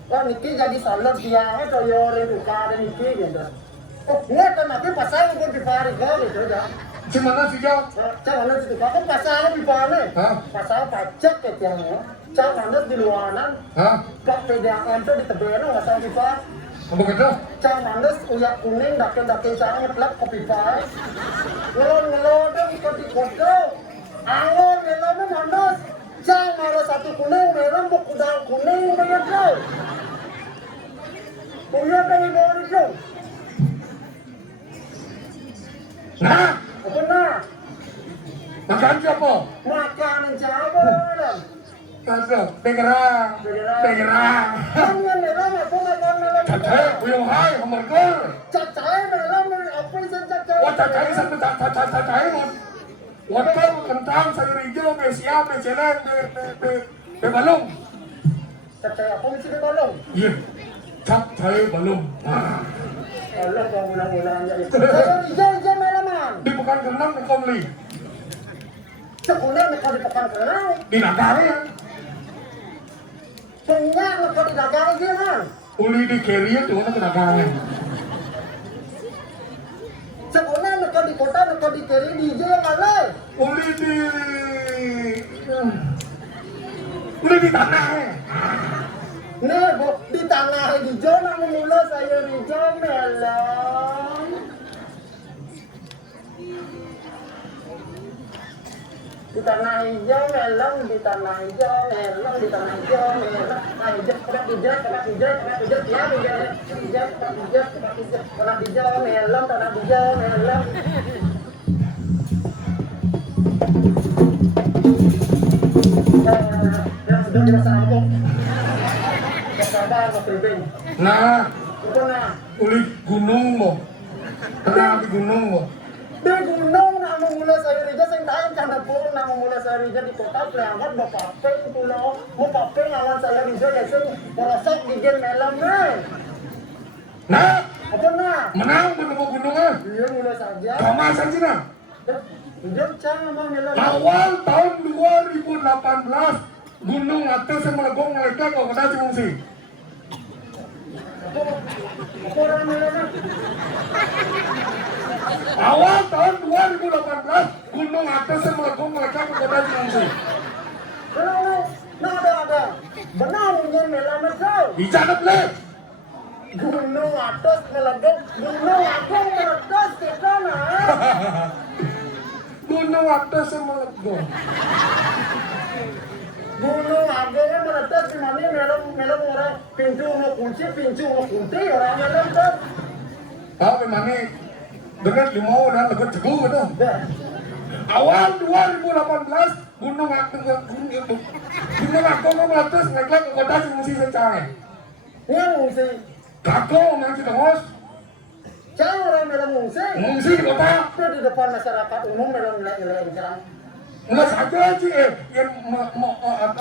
Wah, niki jadi salut dia, toyo reduka dan niki gitu. Oh, nggak kan nanti pasang pun di pari gitu ya. Gimana sih jauh? Jangan nanti itu, kan pasang di pari. Hah? Pasang pajak ke tiangnya. Jangan nanti di luaran. Hah? Kak PDAM itu di tebena pasang pipa. Begitu? Jangan nanti uyak kuning dakin jangan ngeplak ke pipa. Ngelon dong ikut di kode. Angor ngelonnya mandas. Jangan ada satu kuning, merah kudang kuning banyak tuh. Punya kami bawa itu. Nah, Apa nak? makan siapa? Makanan Jawa lah. Kagak, dengerang. Hanya merah apa makan merah? Cacai, buyung hai, hamburger. Cacai merah apa itu cacai? Wah, cacai sampai cacai mon. Wortel, kentang, sayur hijau, besiam, beceleng, balung. Cacai apa mesti dibalong? Iya, cacai balung. Allah bangunan-bangunannya itu. Sayur hijau merah man. Di Pekan Kenang, di Komli. Sekolah nak di pekan kerang. Di Nagari. Penyak nak di dagang je man. Uli di Keria tuh nak dagangan. Sekolah nak di kota nak di kiri di je yang alai. Uli di tanah. Nih, bu, di tanah hijau nak memulai sayur hijau melon. Di tanah hijau melon, di tanah hijau melon, di tanah hijau melon. Nah, hijau, kerak hijau, ya, hijau, tanah hijau melon, tanah hijau melon. Yang sudah dirasa aku. Sabar, Mas Ribing. Nah, Itu nah. uli gunung mo. Tenang di gunung mo. Di gunung nak memulai sayur hijau, saya tahu canda pun nak memulai sayur hijau di kota Peliangat, bapak peng pulau, bapak peng lawan sayur hijau yang sing merosok di gen melon nih. Nah, Apa nah? menang bertemu gunungnya. Iya mulai saja. Kamasan sih nah. Hijau cang emang melon. Awal tahun 2018, gunung atas yang melegong meledak kok kena Cimungsi. Apa orang melon? Awal tahun 2018, gunung atas yang melegong meledak kok kena Cimungsi. Nah ada. Benar punya melon itu. Dicatat leh. Gunung atas meledak, gunung agung meledak kita nah. Gunung atas melegung. Gunung Agungnya meletus di mana melong orang pintu mau kunci orang melong tuh. Tapi mana dengan limau dan legot teguh gitu. Awal 2018 Gunung Agung meletus ngeklak ke kota si Musi Sencai. Yang ngungsi. Kako masih tengos. Jangan orang melong Ngungsi di kota. Itu di depan masyarakat umum melong nilai jangan. Enggak saja sih yang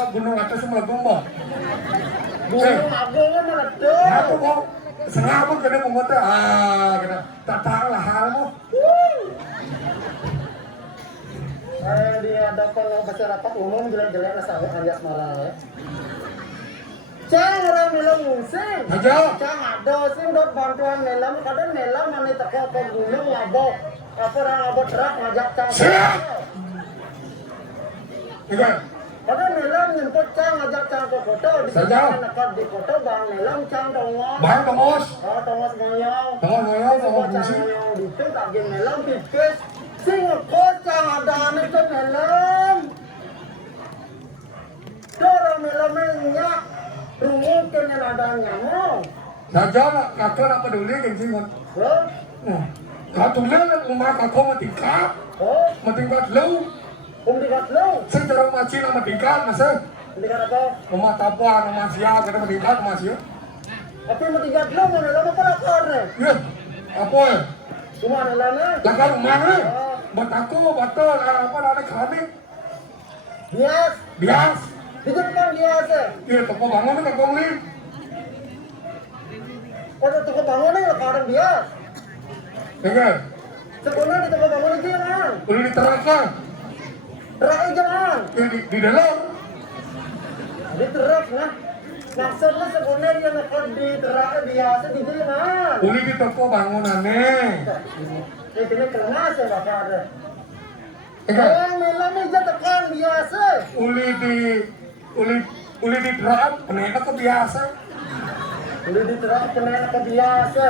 gunung atas melegung mah. Gunung Agungnya meletus. Aku mau sengaja kena pemotong kena tak tahu lah halmu. Di hadapan masyarakat umum jelek-jelek sama alias marah ya. Cang orang melong ngungsi. Aja. Cang ada sih dot bantuan melam kadang melam mana teko ke gunung ngabok. Apa orang ngabok terak ngajak cang. Siap. Iya. Kadang melam nyemput cang ngajak cang ke foto. Di Saja. dekat di foto bang melam cang dongos. Bang tengos. Oh tongos ngoyong. Tengos ngoyong, tengos Cang ngungsi. ngoyong itu lagi melam pipis. Sing ngekos cang ada aneh ke melam. Dorong melamnya. Rumah kena ada nyamuk. Saja nak kakak nak peduli yang sih mat. Oh, Kau tulen rumah kakak matingkat, oh, matingkat lu. dekat lu. Sejarah macin nak matingkat masa. Dekat apa? Rumah tapuan, rumah siap, kita matingkat rumah siap. Apa yang dekat lu mana lama pelakor ni? Ya, apa ya? Rumah ni lama. Langkah rumah ni. Bataku, batal, apa ada khanik. Bias. Bias. Di depan bias eh. Iya, toko bangun ni kakak ni. Kalau toko bangun ni kadang bias. Dengar, Sebenarnya di toko bangun itu jangan. boleh diterangkan. Terak jangan. Di dalam. Di terak nah. Maksudnya sebenarnya nak di terak biasa di jangan. Boleh di toko bangunan ni. Ini kelas ya bapak ada. Dengar, Yang melam meja tekan biasa. boleh diterang, penenak ke biasa. Boleh diterang penenak ke biasa.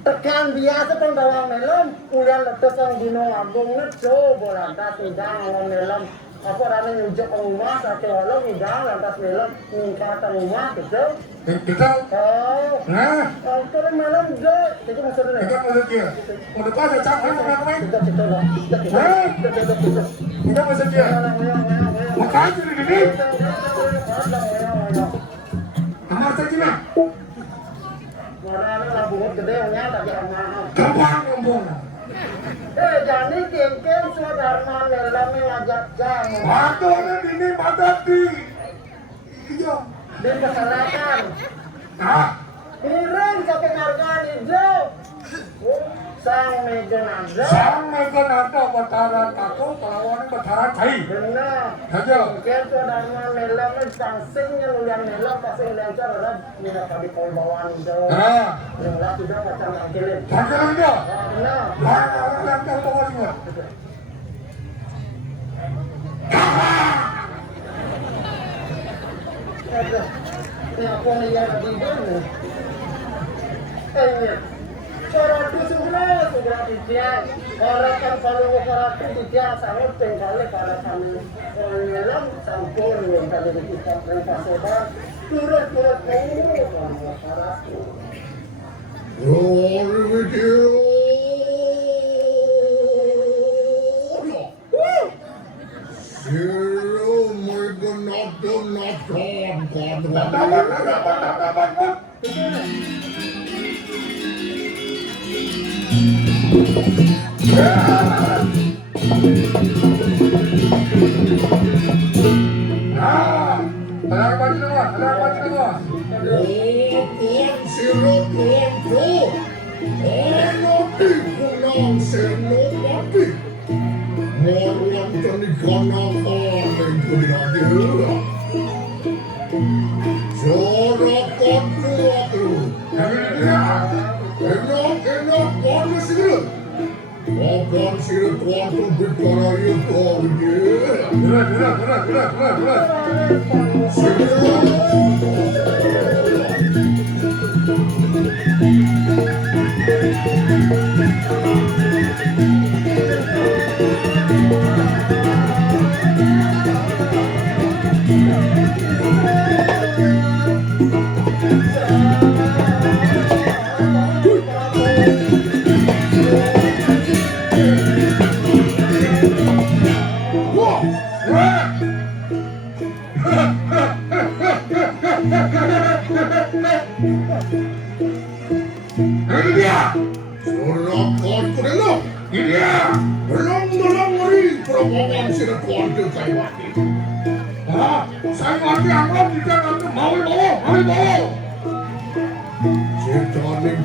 Tekan biasa kan bawang melam. Ulian letus ang Gunung Agung na coba lantas hidang ang melam. Ako rana nyujok ang rumah sa teolog hidang lantas melam ningkat ang rumah gitu. Kita, Oh, nah, ang turun melam jo. Jadi maksudnya ni. kita masuk dia. Mau depan saya cakap main. Kita lah. Kita. Kita masuk dia. Makanya di sini. Amar saja nak. Marah lah bungut gede nya tapi mahal. Gampang ngomong. Jadi kengkeng Swadharma melam ngajak jam. Batu ada di sini, batati. Iya. Di masyarakat. Ah, Miring sa penghargaan hijau. Sang medyo nanda. sang mega nada bataran aku, pelawan bataran cai. Benar. Saja. Kaya Swadharma melam sangsing yang ulian melam pasang ulian cara mina kami kau bawaan hijau. Ah, Yang lah sudah macam angkelin. jangan dia. Benar. Orang yang kau bawa semua. Ini aku ni yang ada di mana? Cara tu segera ditiang. Orang kan kalau cara tu ditiang sangat tinggal kalau kami orang melam sampun yang tadi kita berpasokan turut orang cara tu. Glory with you. Zero mega nada. Ah, ada apa semua? Ada apa semua? Tuan siro tuan tu, anoti kunang senopati, maruan tani kanang kanang kulihadir. Jorok kotu aku, enak kotu siro. Makan siro tuan tu bicara itu dia. Berat. Siro. Curakan kudelo. Iya. Belum ngeri perempuan sini tuan ke kayu mati. Ah, saya mati anggap tidak nanti mau bawa.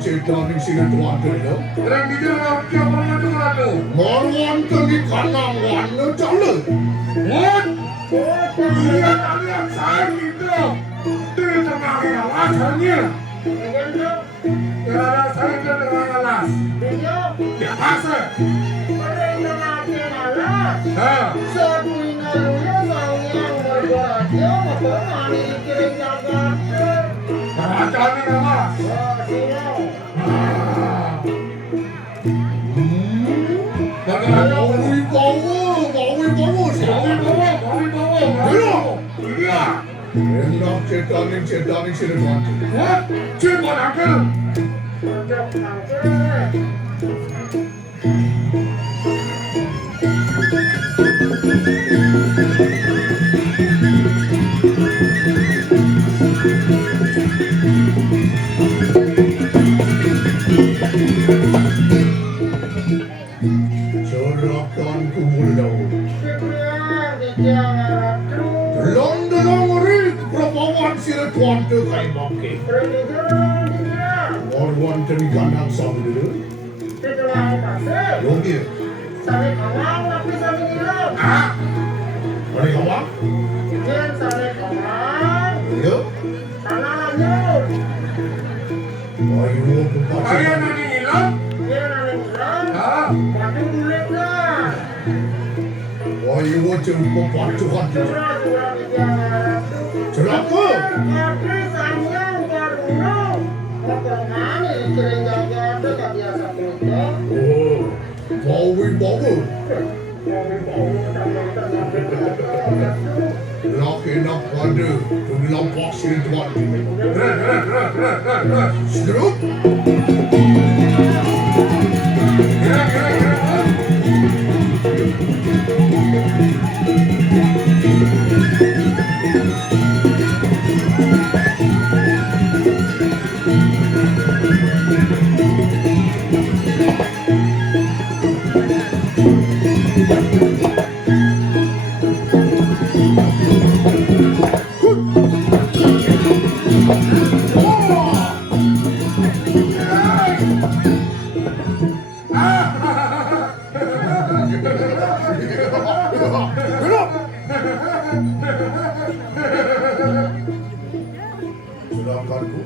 Cetaning sini tuan ke lo. Orang di dalam siapa macam mana? Marwan kali kanang warna jalan. What? Iya kalian saya itu. Di tengah awasannya. Kerana saya ke tengah alas. Ya masa? Kerajaan ini apa? Enak cetaning sini tuan. What? Cepat angkel. Curakan kumulau. Delong rik perempuan sini tuan ke kayu mati. Marwan kali kanang sama dulu. Yogi. Ah? Ada kawan? Ya. Ayo bukan. Saya nanti hilang. Ah? Ayo wajib pembantuan. Celaka. Oh, bawa. Laki nak pada tu lampak sini tuan. Sedap. Sedangkanku,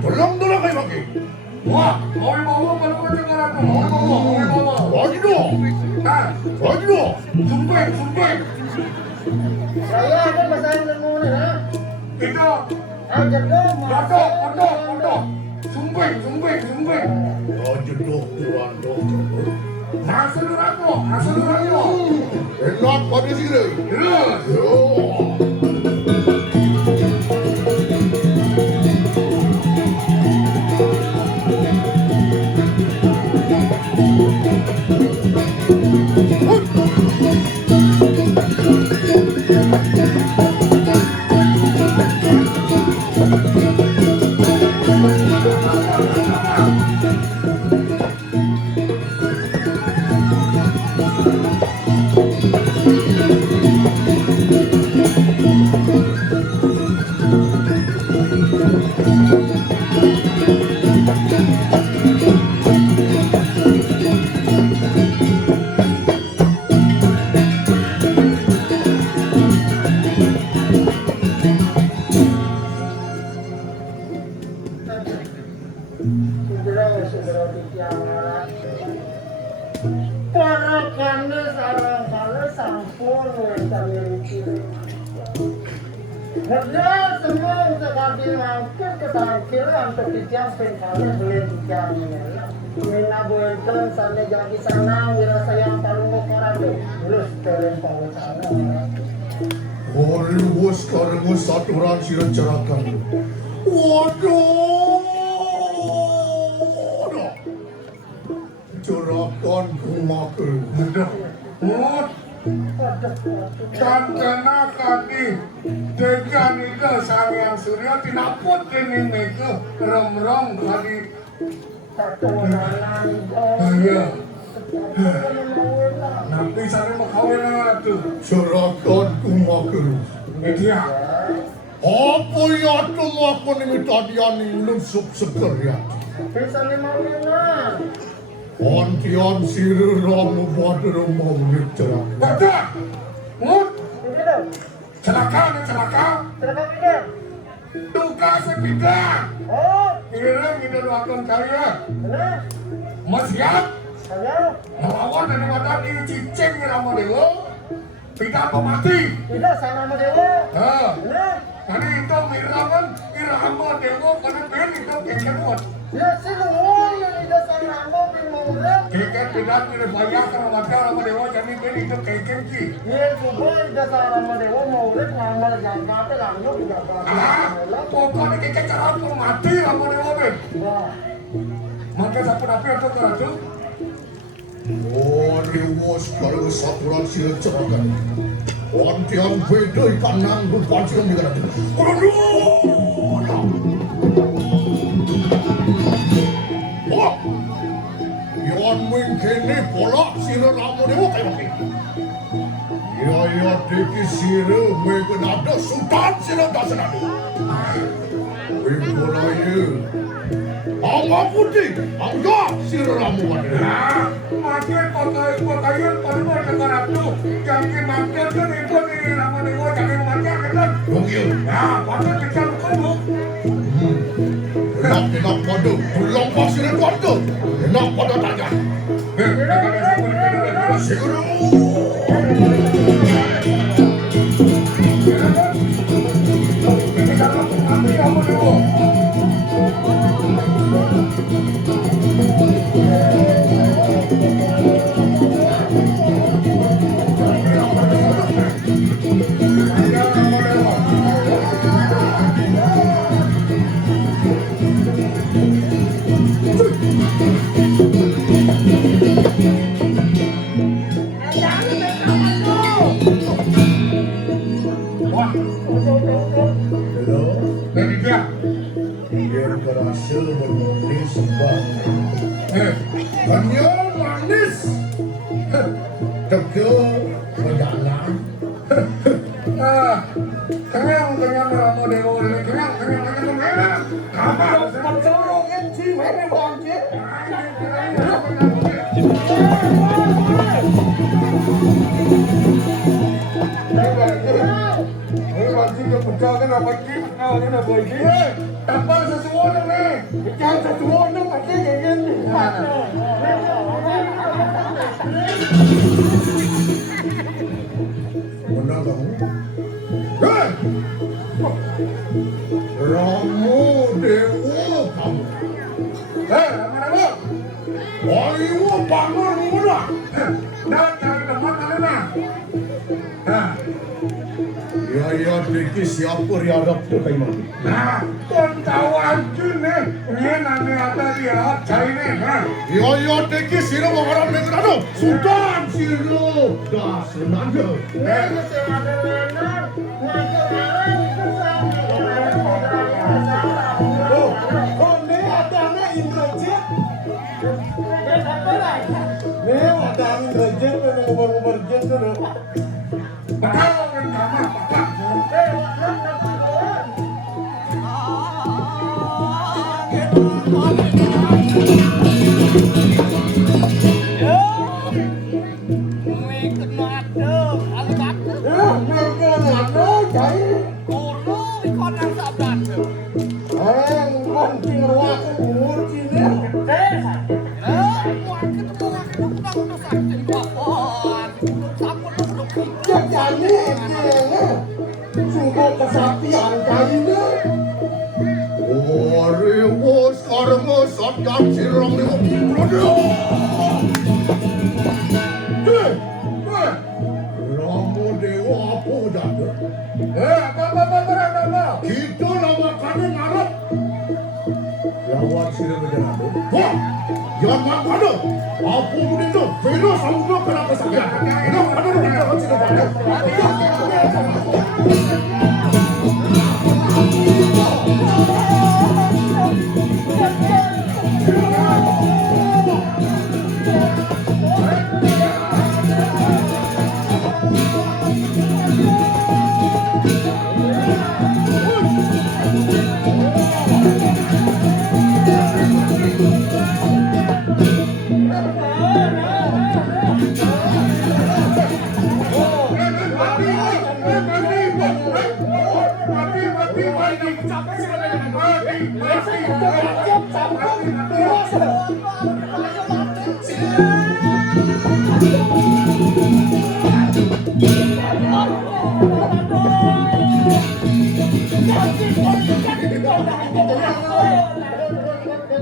tolong kayu maki. Wah, mau bawa kalau kau cakap aku, mau bawa. Bagi dong. Bagi dong. Sumpah. Saya ada masalah dengan mana? Itu. Kodok. Sumpah. Jodoh tuan doktor. Asal aku. Enak pada sini. Yo. Para kami sarang-sarang sampun kami ciri. Kerja semua untuk kami mampu ketangkiran untuk dijampin kami boleh dijamin. Mina buatan sana jadi sana wira sayang palung koran terus turun paut sana. Hari bos sekarang satu orang sirah cerakan. Waduh. Cerakan kumaker. Dan kena kaki dengan itu sang yang surya tidak pun ini mereka rom kali Iya. Nanti sana mau kawin apa tuh? Serahkan kumakeru. Media. Apa ya tumaku ni tadiani lusuk sekeriat. Antian siru ramu badru mau bicara. Baca. Mut. Celaka. Duka sepidang. Kira kita doakan kalian. Mas siap? Melawan dan mengatakan ini cicing nama dewa. Tidak apa mati. Tadi itu irama dewa karena pen itu kekemut. Keket tidak kira bayar kalau maka nama dewa jadi pen itu kekem ki. Pokoknya keket cara pun mati nama dewa pen. Maka siapa dapat atau keratu? Oh, dewa sekarang saturan sila cerakan. Antian beda ikan nanggut pancing juga nanti. Wah, yang mungkin ni pola sila ramu dewa kayak macam. Ya teki sila mungkin ada sultan sila dasar ada. Pola ye. Angga putih, angga sila ramu ada. Makin potayun pada keratu. Jangan makan kan itu ni nama dewa jangan makan kan. Mungkin. Makan kita lupa. Enak pada pulang pasir keluarga. Enak pada tanya. Segera. Kerasa bermanis banget. Hanya manis. Teka berjalan. Kenyang ramu dewa ini kenyang. Apa? Pertolongan si mana bangkit? Pertolongan apa sih? Pertolongan apa sih? Tapal sesuatu nih. Jangan sesuatu pasti jangan. Mana kamu? Hei! Ramu dewa kamu. Ramu. Ayo bangun muda. Dan cari tempat mana? Ya teki siapa yang harap tu kayak mana? Nah, tuan tahu aja nih. Ini nanti ada dia cari nih. Ya teki sila mengarap negara. Sultan sila dah senada. Ini ada anak Indrajit. Ini ada anak Indrajit yang umur jin tu. Betul kan kamu? Kesaktian kayaknya. Oh, rewo sekarang satgas sirang rewo. Ramu dewa apa dah? Apa? Kita lama kali ngarap. Lawan sirang berjalan. Wah, jangan makan tu. Apa mungkin tu? Vino samudra kenapa sakit? Ini mana tu kita harus kita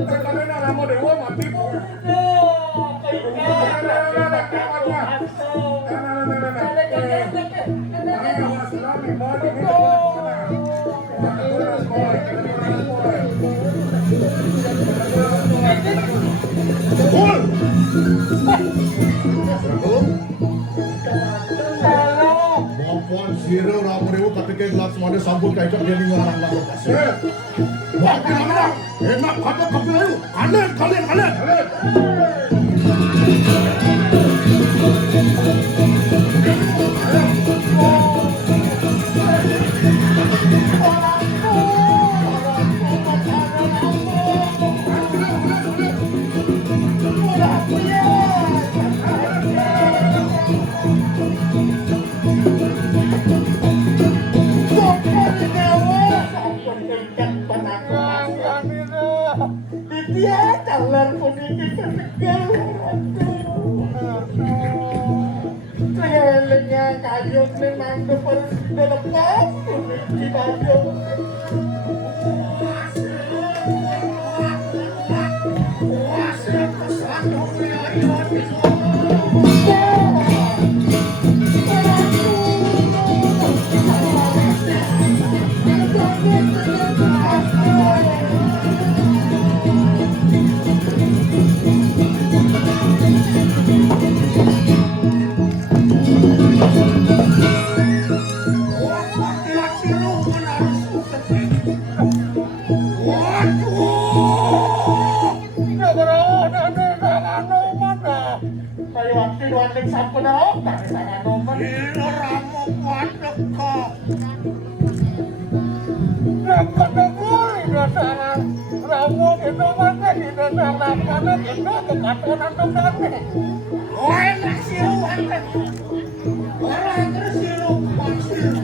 Sekarang Rama Dewa mati. Bapak Siro Ramurewu ketika Laksmana sambut kaikat dia ning orang lang lokasi. Wah, kira enak kata kapilayu. Kalian. Dia jalan puniki ketegal. Kelilingnya kayut ning mandep lepas puniki kayut. Waktu sampun otak sana nomen. Ilo Rama wadek kok. Kata-kata dasaran Ramo itu mana di dasaran mana itu kekatuan tunggangi. Oh enak siro wadek. Orang terus siro pasir.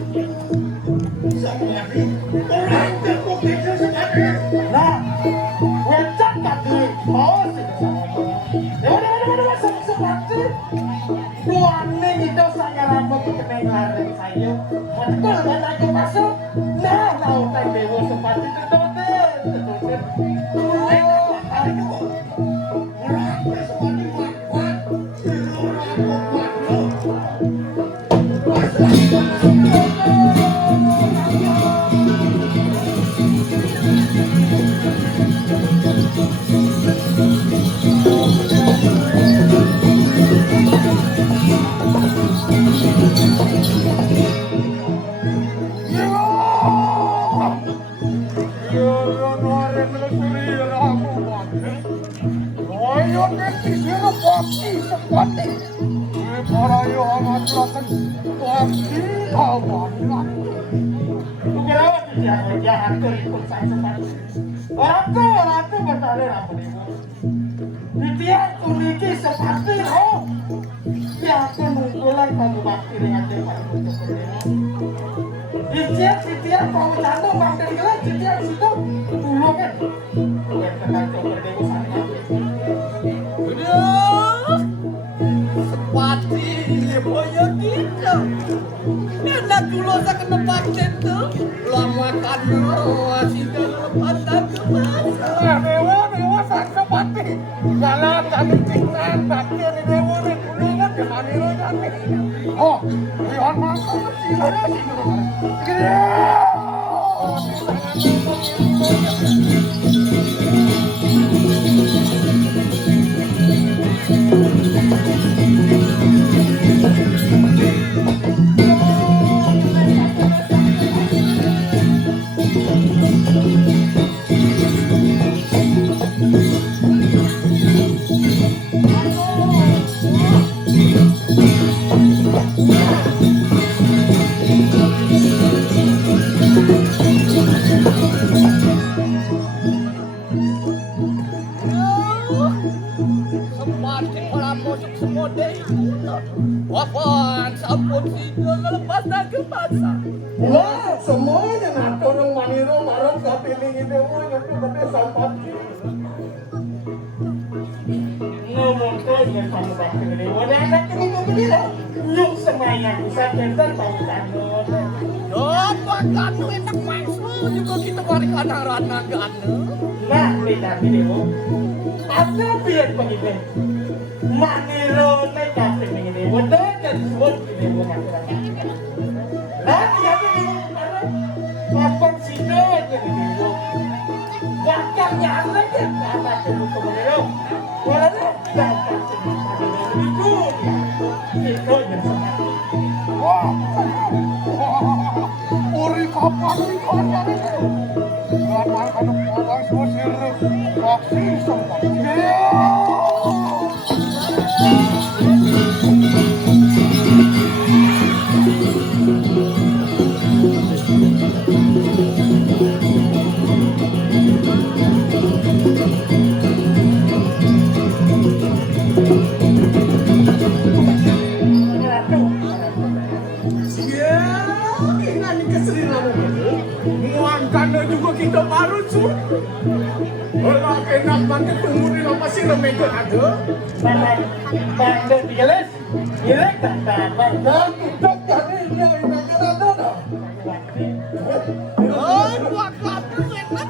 Semua ini orang tepuk itu sekali. Nah, wencak kaki mau sih Dewa sepatu. Duane itu saya Ramo kekeneng lareng saya. Betul dan aku masuk. Nah, utai Dewa sepatu itu doden. Orang tu bertanya apa ni? Dia memiliki seperti roh yang menunggulan kamu bakti dengan depan untuk berdewa. Dia kau jatuh bakti dengan dia situ dulu kan? Bukan kenal kau berdewa sana. Sepati boyo gitu. Enak dulu saya kena paket tuh. Lama kan masih lepas aku masa. Dewa sepati. Jalan kami tinggal bakti di dewa ni dulu kan di mana lo kami. Oh, lihat masa silanya sih dulu. Sepati orang mojok semode itu. Wapaan sampun singgah lepas dah ke pasar. Wah, semuanya nak orang maniro marah kapiling itu, nyuruh kepada sampati. itu yang kamu bakal ini. Wadah anak ini mau berdiri. Yuk semuanya bisa tentang tahukan. Oh, makan enak mas juga kita balik anak-anak gana. Nah, beda video. Ada biar begini. Maniro naik kafe begini. Wadah dan sebut ini bukan. Nah, jadi ini karena makan sini jadi video. Bahkan nyala dia apa tuh kemarin. Walau bahkan itu yang sama. Wah, uri kapan nih kalian itu? Kapan ada orang sosial aksi sama? Karena juga kita baru cuy. Kalau enak banget tunggu di rumah sih lemego ada. Bang Digeles, jelek tak bang. Dan kita jadi dia ini ada. Oh, buat kamu enak.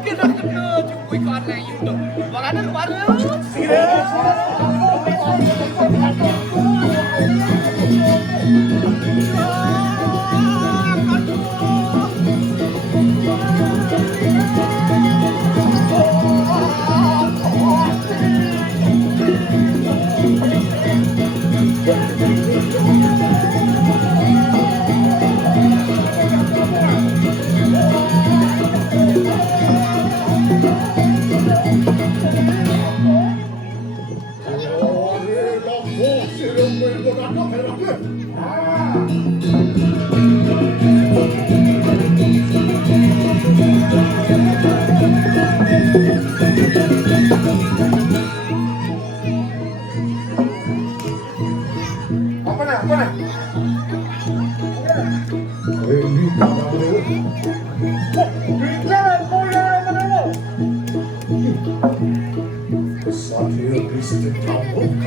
Kita kena juga ikan lagi itu. Bagaimana baru?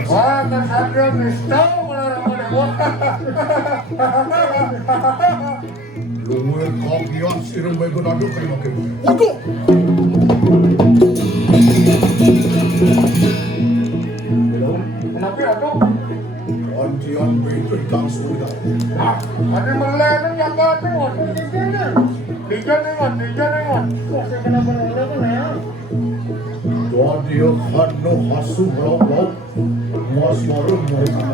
Wah, tersadar Kristen Luar kopian sirum baik aduk kali makin. Waduh. kenapa ada? Antian baik ikan sudah. Ada meleleh yang kata Dijan nengon. Dia kanu hasu merau mas marum mereka.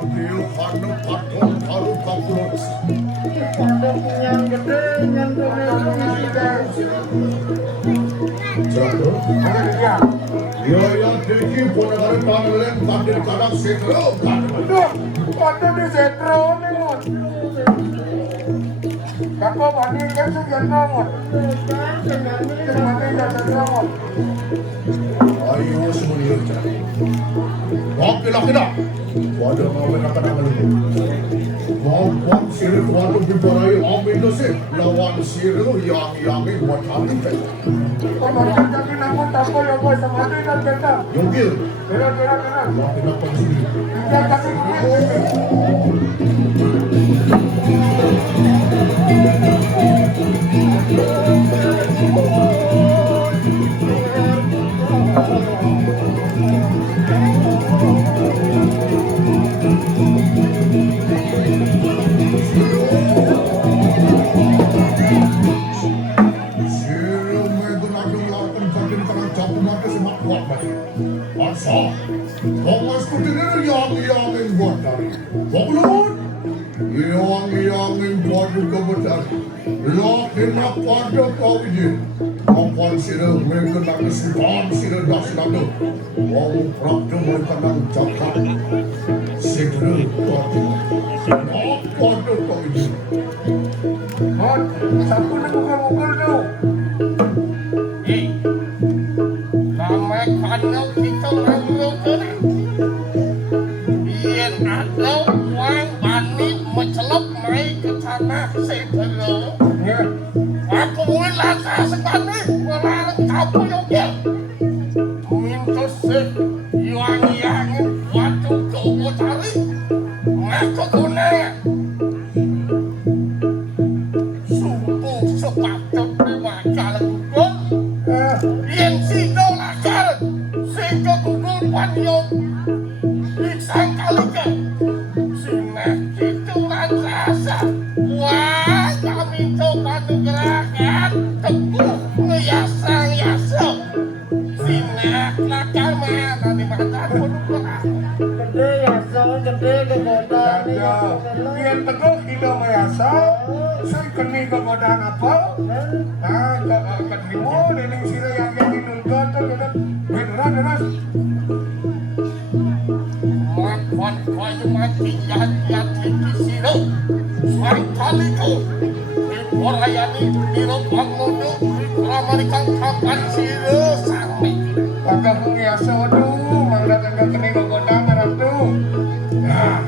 Dia kanu patung haru kapulot. Yang gede, yang Jatuh. Ya. Dia yang tinggi ponakan panggilan tadi kadang setro. Ada di sentro nengon. Kakak mandi kan sekian nengon. Mandi jangan nengon. Ayo semuanya. Laki-laki. Waduh ngawen akan ini. Ngomong sirih waktu bibarai amin dosi. Lawan sirih yang buat kami. Kalau jadi nengon takut ya boy sama dia dan kita. Yogil. Kira. Laki-laki sini. Dia kasih segera apa tuh kau ini? Hot, siapa nak mukul-mukul tu? Ramai kandau kita lalu kena. Ian atau wang bani mencelup mai ke tanah sebelum. Ya, Aku mulai langkah sekali melarang kamu juga. Minta sih yang waktu kau cari. Aku guna. Sungguh sepatut dimakan gol. Yang sido lakar, sido gugul panjang. Isang kalika, sinah kituran rasa. Wah, kami coba gerakan teguh ngeyasa-yasa. Sinah lakar mana di mata pun kurang. Gede ya, so gede kegodaan ni. Biar teguh kita mayasa. Saya keni kegodaan apa? Nah, ketemu nenek sira yang dinunggah tu kan. Beneran. Wan kaya mati yan tinggi siro. Sang kaliku. Orayani biro pangono. Ramarikan kapan siro sampai. Agak mengiasa tu, mana tengah keni kegodaan orang tu. Nah.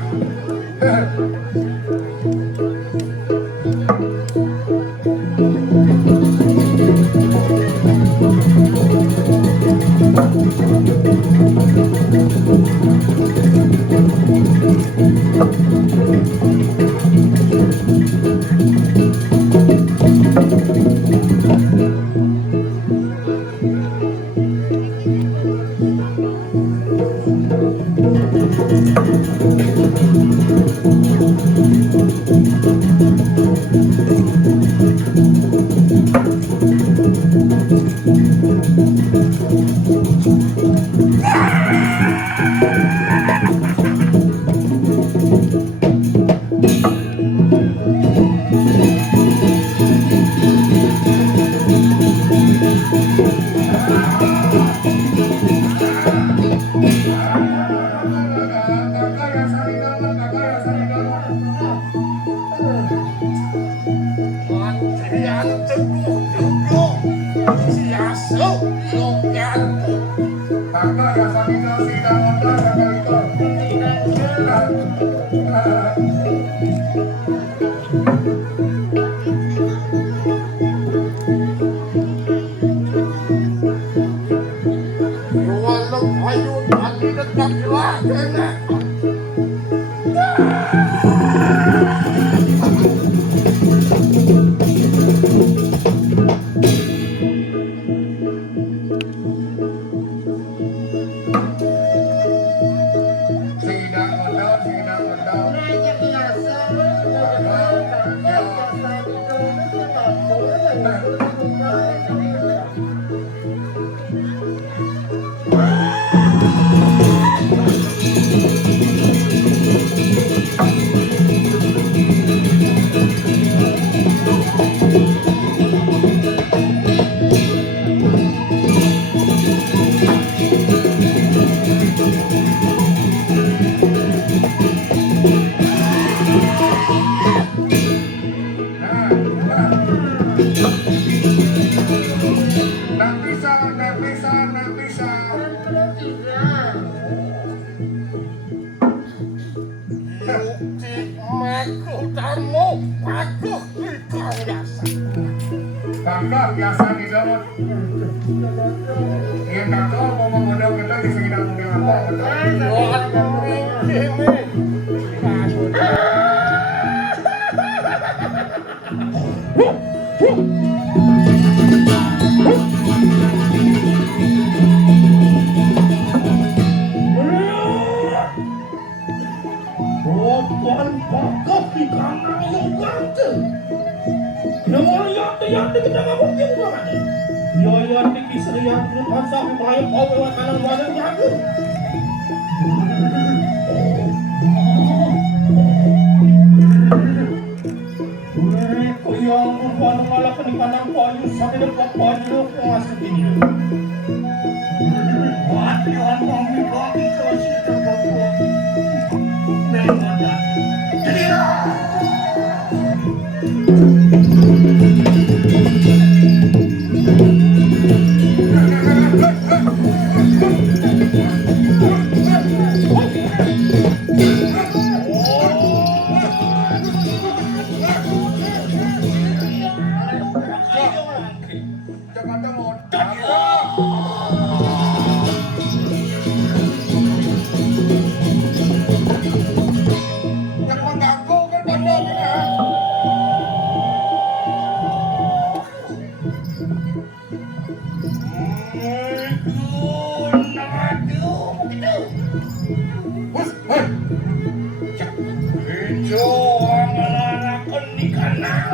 Yang teguh-teguh. Siasa yang Kakak yang sambil sidang online kakak itu. walau ayu tadi dekat lah kena. Nak bisa. Bukti makutamu aku ikan biasa. Kakak biasa di dalam. Yang kakak mau mengundang kita di sini dan mungkin apa? Ini. Tuan pakak di kanan yang gante. Yang yati kita nggak mungkin tuan. Yang yati kisah yang depan sampai bayar kau lewat kanan wadah jago. Kau yang berbuat malah ke kanan kayu sampai dekat kayu masuk ini. Mati orang kami kami kasih terbaik.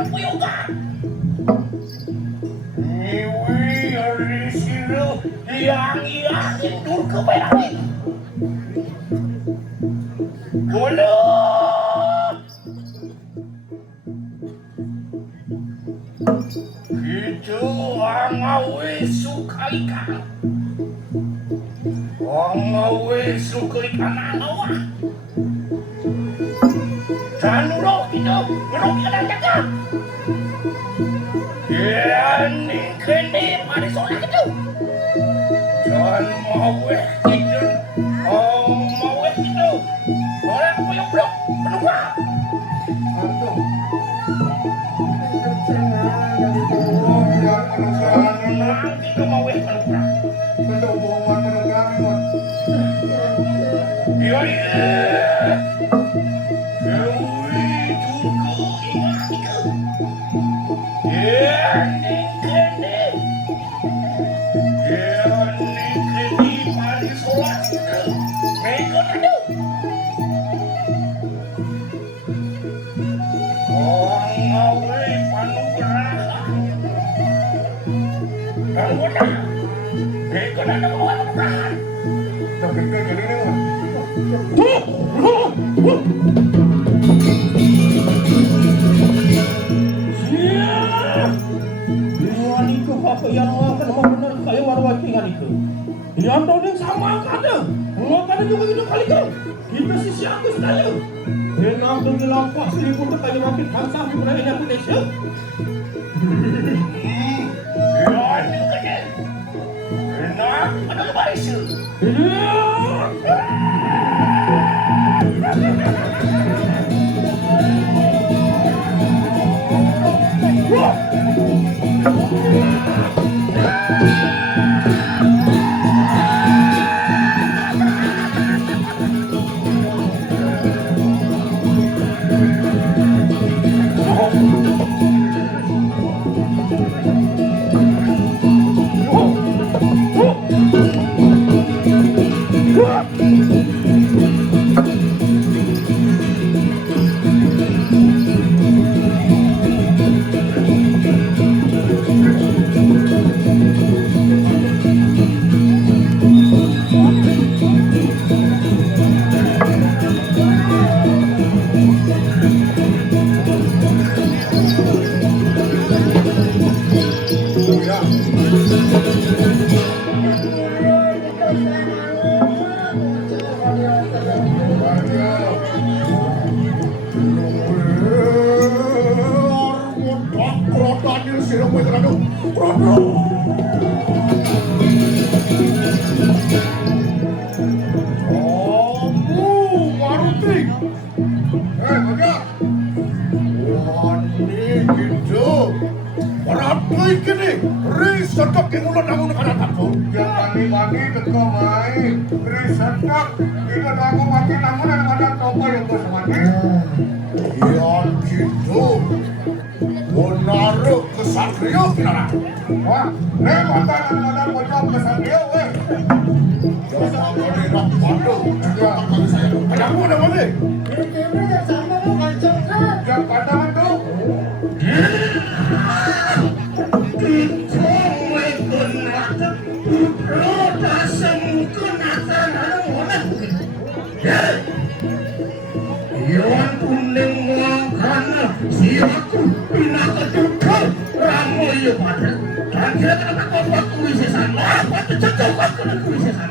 aku yoga. Iwi orisino Yang itu kebayangin. Mulut. Itu angawe suka ikan. Angawe suka ikan angawa. Janurok itu ngerok ikan jaga. Ini kene pada solat itu. Jangan mawe itu. Oh mawe itu. Orang puyuk blok penunggang. Antum. Oh, biar penunggangan Orang itu mawe penunggang. bentuk bohongan penunggangan. Iya iya. Dewi tuku ingat itu. Ini kene. Ini kene pada solat itu. Mereka itu. Orang mawe panugraha. Dan wadah. Mereka ada bawa panugraha. Tapi kan jadi nih. Dengan itu apa yang akan benar kayak warwakingan itu. Yang dodeng sama kada. Ngokada juga gitu kali kan. Kita sisi aku sekali. Enam tu dilampak seribu tu kayak makin hansah berani aku desa. Ya, ini kene. Enak, ada baris. Mani-mani teko main, riset kak, kita aku mati namun ada topa yang bos mati. Yang gitu menaruh kesatria kita. Wah, mantan pocong kesatria weh. Jangan bergerak padu. Juga kami saya. Kamu udah mati? Yang pandangan tuh. Iwan kuning mangkana siaku pinakatukan ramo iya pada dan kira kena kompak kuisesan apa itu cocok aku dengan kuisesan.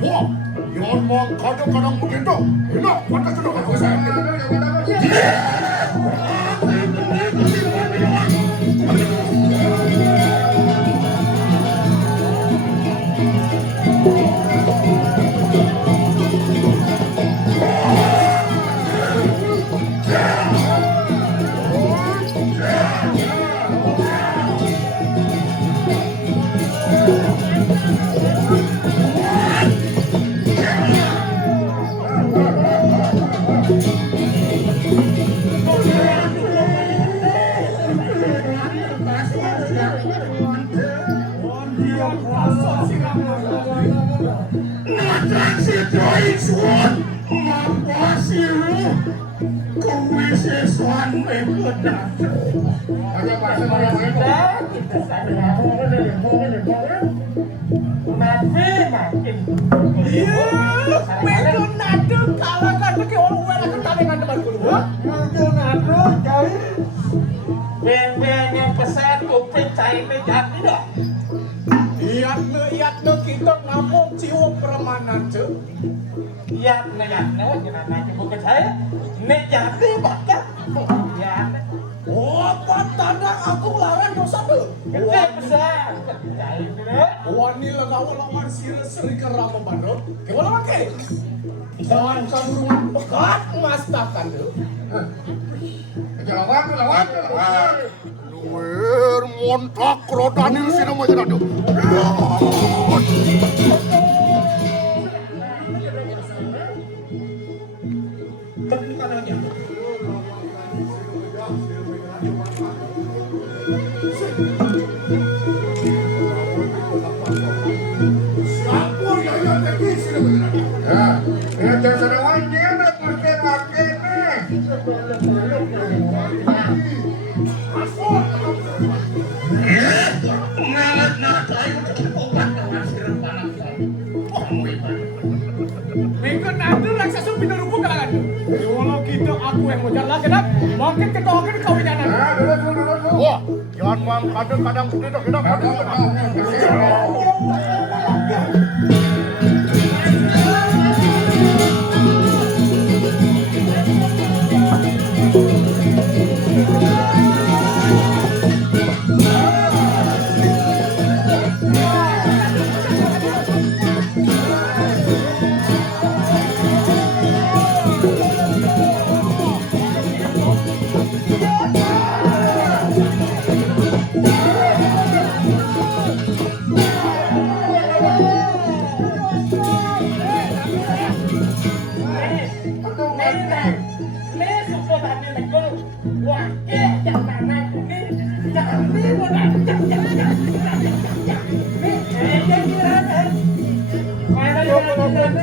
Wah, yang mau kadang-kadang begitu. Enak, pantas sudah aku saya. Terima kasih. Hanya bahasa yang Kita sadar. Nabi makin. Menjonado kalah kan pakai orang luar akan talengan depan guru. Menjonado cari Ben-ben yang pesan kuping cai meja tidak. Iatna kita ngomong cium permanen ce. Yatna jangan nanti bukan saya. Nejati bahkan. Yatna. Oh, tanda aku larang dosa tuh. Gede pesan. Cai tidak. Wani lagawa lawan sira seri kerama bandot. Kewala make. Jangan kamurungan pekat mas takan tuh. lawan. Luar montak rodanil sini mah jadi. Siapur ya yang tadi sini mah jadi. Ya, jangan lawan dia nak pakai nih. Minggu nanti raksasa pinarupo kalangan. Kalau kita aku yang mau jalan kenap, makin ketoakan kawinan. Wah, jangan mam kadang-kadang kita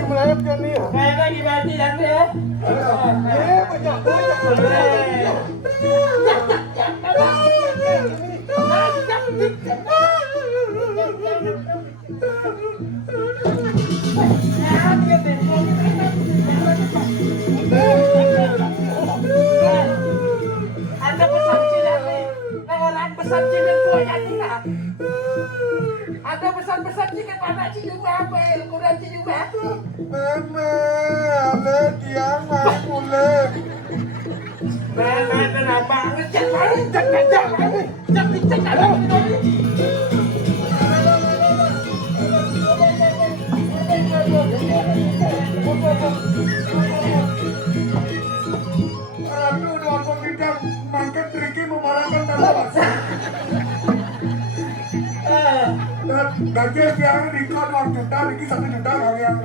melayapkan nih. Kayaknya dibagi nanti ya. Anda pesan cilik nih, orang pesan cilik kuaya tidak. Ada pesan-pesan cilik mana cilik apa? Kurang cilik apa? Meme, ale dia mah mulai. Meme kenapa? Jangan. Ratu doa pemidang makan triki memarahkan dalam. Nanti yang dikon 1 juta, ini 1 juta kali yang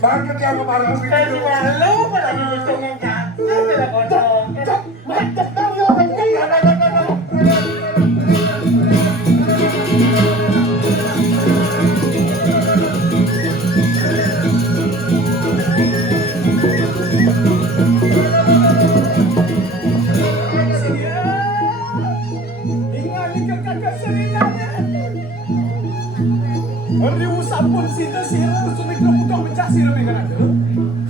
banyak yang kemarin Tadi malu pada dihitungin kaki tidak kocok. Mantap tahu ya orang ini. Sampun sita sira sumit kebutuhan mencah sira dengan ada.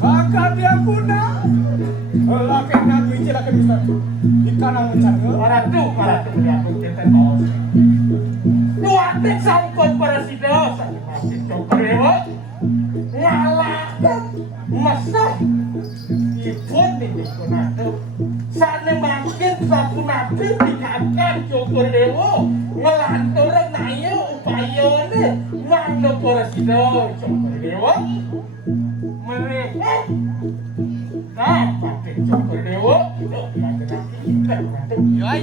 Kakak dia guna. Lakai nak wijil akan bisa. Ikan yang mencah. Orang tu dia pun kita tahu. Dua tik sangkut para sidos. Masih coba ngalakan masa ikut ini guna tu. Sana makin sapu nabi dikatakan cukur dewa ngelantur nayo upaya ni mana para sidos cukur dewa mereka dapat cukur dewa Ya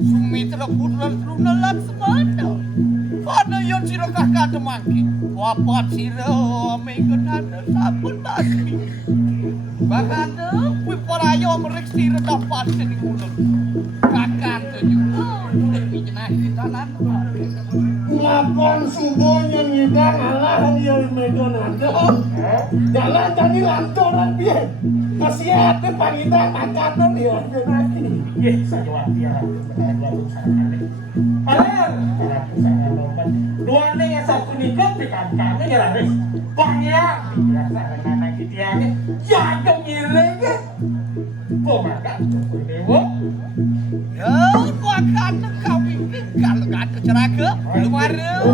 Sumitra putra trunalan semana. Pada yon sira kakak demangke. Wapat sira mengken ada sampun basmi. Baganda kuwi parayo merek sira dapat sing mulut. Kakak juga demi jenah ditanan. Lapon subuhnya ngidang alah dia medan ada. Jalan tadi lantoran biar. Kasihan panginda pangkatan dia nanti. Ye, sajawati ya. Benar usaha Padahal, usaha lompat. Dua nih yang satu nikah pikan kami ya lah. Banyak biasa anak kita yang jatuh ngiling. Kok makan dewa? Ya, kau akan kau bikin kalau gak ada ceraka. Luar. Beres.